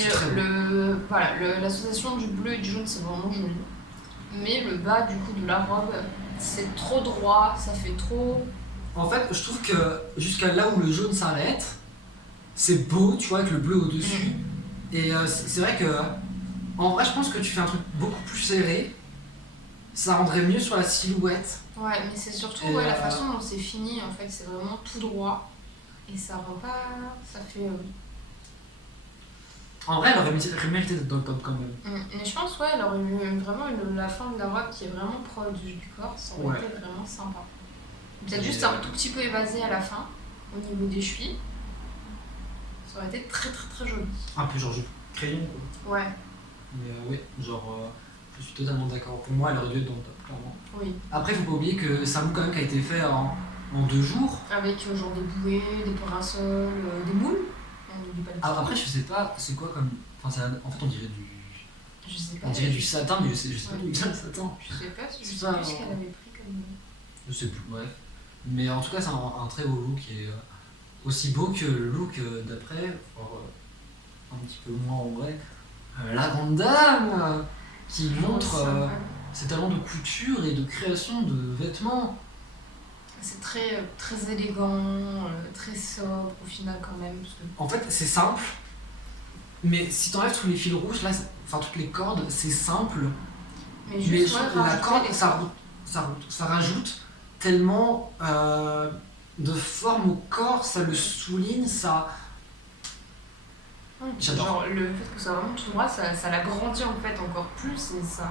l'association du bleu et du jaune c'est vraiment joli. Mais le bas du coup de la robe, c'est trop droit, ça fait trop. En fait, je trouve que jusqu'à là où le jaune s'arrête, c'est beau, tu vois, avec le bleu au-dessus. Et c'est vrai que, en vrai, je pense que tu fais un truc beaucoup plus serré, ça rendrait mieux sur la silhouette. Ouais, mais c'est surtout la façon dont c'est fini, en fait, c'est vraiment tout droit. Et ça rend pas. Ça fait. En vrai, elle aurait mérité d'être dans le top quand même. Mais je pense, ouais, elle aurait eu vraiment la forme de la robe qui est vraiment proche du corps, ça aurait été vraiment sympa. Peut-être juste un tout petit peu évasé à la fin, au niveau des chevilles. Ça aurait été très très très joli. Un peu genre crayon quoi. Ouais. Mais oui, genre, je suis totalement d'accord. Pour moi, elle aurait dû être dans le top, clairement. Oui. Après, faut pas oublier que c'est un look quand même qui a été fait en 2 jours. Avec genre des bouées, des parasols, des moules. Alors après, je sais pas, c'est quoi comme. Enfin, en fait, on dirait du. Je sais pas. On dirait du satin, mais je sais pas d'où il vient le satin. Je sais pas, je sais plus ce qu'elle avait pris comme. Je sais plus, bref. Mais en tout cas, c'est un très beau look et aussi beau que le look d'après. un petit peu moins en vrai, la grande dame qui montre ses talents de couture et de création de vêtements. C'est très, très élégant, très sobre au final quand même. Parce que... En fait, c'est simple, mais si t'enlèves tous les fils rouges, là, enfin toutes les cordes, c'est simple. Mais juste la corde, ça rajoute tellement de forme au corps, ça le souligne, ça... J'adore. Genre le fait que ça vraiment tout droit, ça l'agrandit en fait encore plus et ça...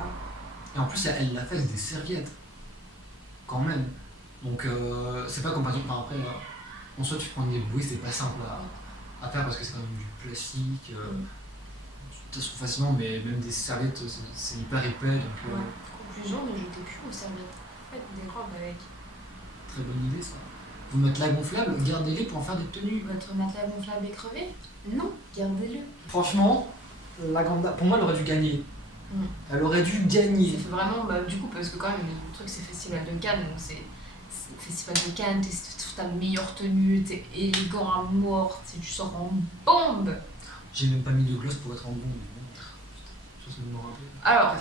Et en plus, elle l'a fait avec des serviettes, quand même. Donc c'est pas comme par exemple, après, en soi tu prends des bouées, c'est pas simple à faire parce que c'est quand même du plastique. Tu te trouves facilement, mais même des serviettes, c'est hyper épais. Donc, Conclusion, ne jetez plus aux serviettes. Faites des robes avec. Très bonne idée ça. Vos matelas gonflables, gardez-les pour en faire des tenues. Votre matelas gonflable est crevé? Non, gardez-le. Franchement, la grande dame, pour moi, elle aurait dû gagner. Elle aurait dû gagner. C'est vraiment, du coup, parce que quand même, le truc c'est Festival de Cannes, donc c'est Festival de Cannes, t'es sur ta meilleure tenue, t'es élégant à mort, tu sors en bombe. J'ai même pas mis de gloss pour être en bombe. Je sais me rappeler. Alors,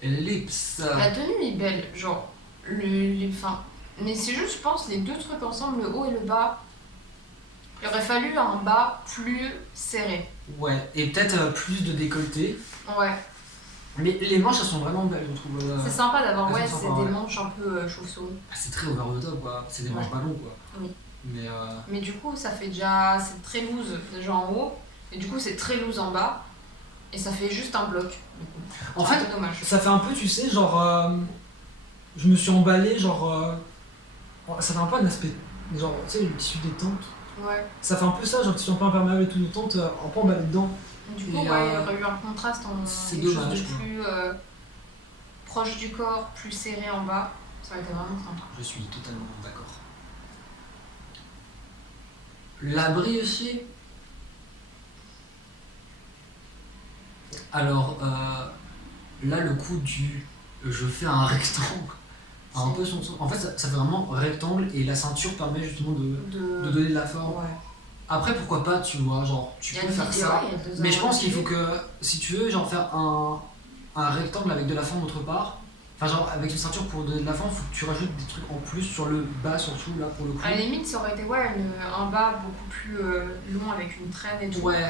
Ellipse. la tenue est belle, genre, enfin, mais c'est juste, je pense, les deux trucs ensemble, le haut et le bas, il aurait fallu un bas plus serré. Ouais, et peut-être plus de décolleté. Ouais. Mais les manches, elles sont vraiment belles, je trouve. C'est sympa d'avoir, c'est des manches un peu chauve-souris. C'est très over the top, quoi. C'est des manches ballons, quoi. Oui. Mais du coup, ça fait déjà, c'est très loose déjà en haut, et du coup, c'est très loose en bas, et ça fait juste un bloc. En fait, dommage. Ça fait un peu, tu sais, genre. Je me suis emballé, genre. Ça fait un peu un aspect. Genre, tu sais, le tissu des tentes. Ouais. Ça fait un peu ça, genre, tissu un peu imperméable et tout, de tente, un peu emballé dedans. Du coup, il y aurait eu un contraste en c'est quelque dommage, chose de plus proche du corps, plus serré en bas. Ça aurait été vraiment sympa. Je suis totalement d'accord. L'abri aussi. Alors, là, le coup du je fais un rectangle, un peu son. En fait, ça fait vraiment rectangle et la ceinture permet justement de donner de la forme. Ouais. Après, pourquoi pas, tu vois, genre, tu peux faire ça. Mais je pense qu'il faut que, si tu veux, genre, faire un rectangle avec de la forme autre part, enfin, genre, avec une ceinture pour donner de la forme, il faut que tu rajoutes des trucs en plus sur le bas, surtout, là, pour le coup. À la limite, ça aurait été un bas beaucoup plus long avec une traîne et tout. Ouais.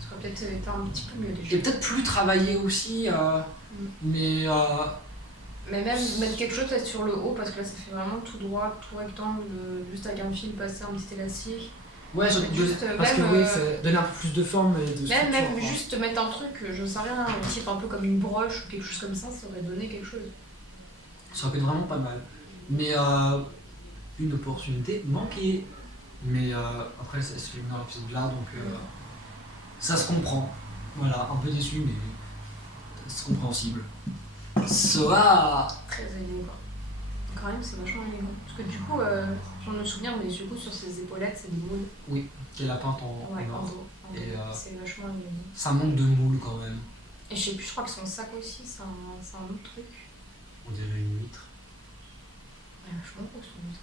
Ça aurait peut-être été un petit peu mieux déjà. Et peut-être plus travaillé aussi, mais. Mais même mettre quelque chose peut-être sur le haut, parce que là, ça fait vraiment tout droit, tout rectangle, juste avec un fil passé, un petit élastique. Ouais, parce que oui, ça donne un peu plus de forme et de structure. Même juste mettre un truc, je sais rien, un type un peu comme une broche ou quelque chose comme ça aurait donné quelque chose. Ça aurait été vraiment pas mal. Mais une opportunité manquée. Mais après, ça se fait dans l'épisode là, donc ça se comprend. Voilà, un peu déçu, mais c'est compréhensible. Soa. Très élégant. Quand même, c'est vachement élégant. Parce que du coup, je me souviens, mais du coup, sur ses épaulettes, c'est des moules. Oui, qu'elle a peinte en or. Et c'est vachement élégant. Ça manque de moule quand même. Et je sais plus, je crois que son sac aussi, c'est un autre truc. On dirait une huître. Je sais pas pourquoi c'est une huître.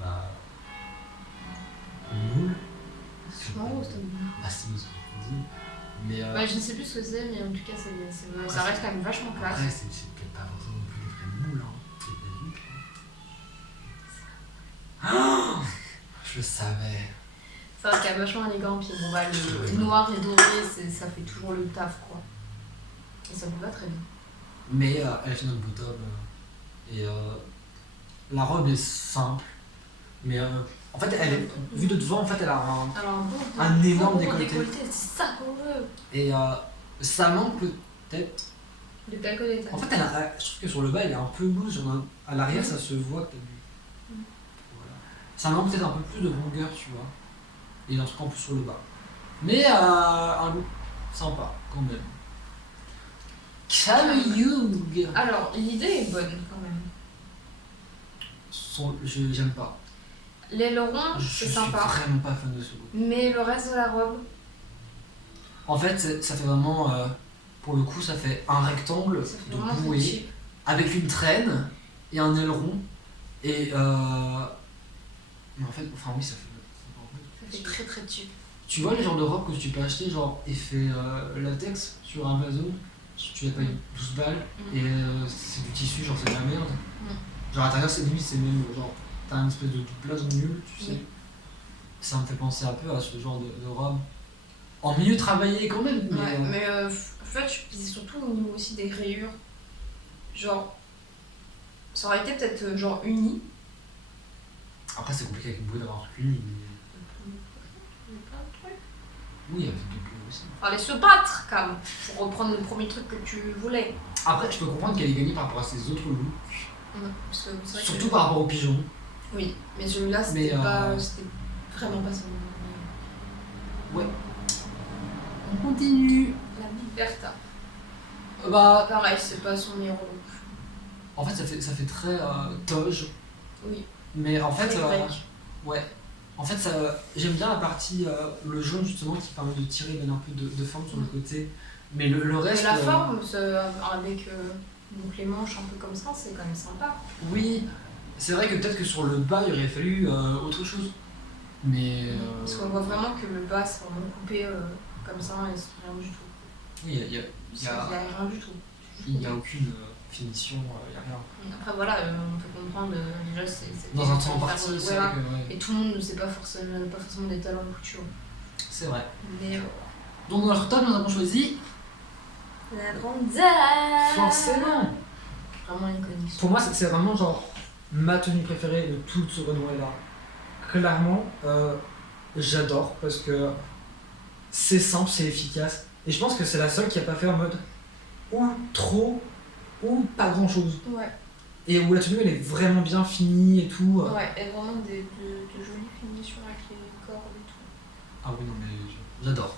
Bah. Une moule. C'est marrant, c'est une moule. Ah, si, c'est ce qu'on dit. Mais. Je ne sais plus ce que c'est, mais en tout cas, ça reste quand même vachement classe. Après, c'est peut-être pas forcément non plus des vraies moules, hein. C'est des huîtres. Oh, je le savais. Ça reste quand même vachement élégant, puis bon, le noir et doré, ça fait toujours le taf, quoi. Et ça vous va très bien. Mais elle fait notre bottom. Et la robe est simple. Mais en fait, vue de devant, en fait, elle a un énorme décolleté. C'est ça qu'on veut. Et ça manque peut-être. De quelques détails. En fait, je trouve que sur le bas, elle est un peu loose. À l'arrière, ça se voit que t'as du. Voilà. Ça manque peut-être un peu plus de longueur, tu vois. Et un truc en plus sur le bas. Mais un look sympa, quand même. Camille. Alors, l'idée est bonne, quand même. J'aime pas. L'aileron, c'est sympa. Je suis vraiment pas fan de ce look. Mais le reste de la robe. En fait, ça fait vraiment. Pour le coup, ça fait un rectangle de bouée avec une traîne et un aileron. Et. Mais en fait, enfin oui, ça fait très très cheap. Tu vois les genres de robes que tu peux acheter, genre effet latex sur Amazon, tu les payes 12 balles et c'est du tissu, genre c'est de la merde. Genre à l'intérieur, c'est limite, c'est même genre, t'as une espèce de doublage nul, tu sais. Ça me fait penser un peu à ce genre de robe. En milieu travaillé quand même, mais en fait, je disais surtout au niveau aussi des rayures. Genre, ça aurait été peut-être genre uni. Après, c'est compliqué avec une bouée d'avoir un truc uni. Oui, avec des bouées aussi. Fallait se battre, quand même, pour reprendre le premier truc que tu voulais. Après, je peux comprendre qu'elle ait gagné par rapport à ses autres looks. Parce que c'est vrai surtout par rapport aux pigeons. Oui, mais celui-là, c'était c'était vraiment pas son. Ouais. On continue. La Big Bertha. Bah, pareil, c'est pas son meilleur look. En fait, ça fait très toge. Oui. Mais en fait, grec. ouais. En fait, j'aime bien la partie, le jaune justement qui permet de tirer, donner un peu de forme sur le côté. Mais le reste. Mais la forme, avec donc les manches un peu comme ça, c'est quand même sympa. Oui, c'est vrai que peut-être que sur le bas, il aurait fallu autre chose. Mais. Parce qu'on voit vraiment que le bas, c'est vraiment coupé comme ça et c'est rien du tout. Oui, il y a rien du tout. Il n'y a aucune finition, il n'y a rien. Après, voilà, on peut comprendre, déjà, c'est. Dans un temps parti, c'est vrai que. Ouais. Et tout le monde ne sait pas forcément des talents de couture. C'est vrai. Mais. Donc, dans notre table, nous avons choisi. La grande dame. Forcément. Vraiment iconique. Pour moi, c'est vraiment genre ma tenue préférée de toute ce runway-là. Clairement, j'adore parce que c'est simple, c'est efficace. Et je pense que c'est la seule qui a pas fait en mode ou trop ou pas grand-chose. Ouais. Et où la tenue elle est vraiment bien finie et tout. Ouais, et vraiment de jolies finitions avec les cordes et tout. Ah oui, non mais j'adore.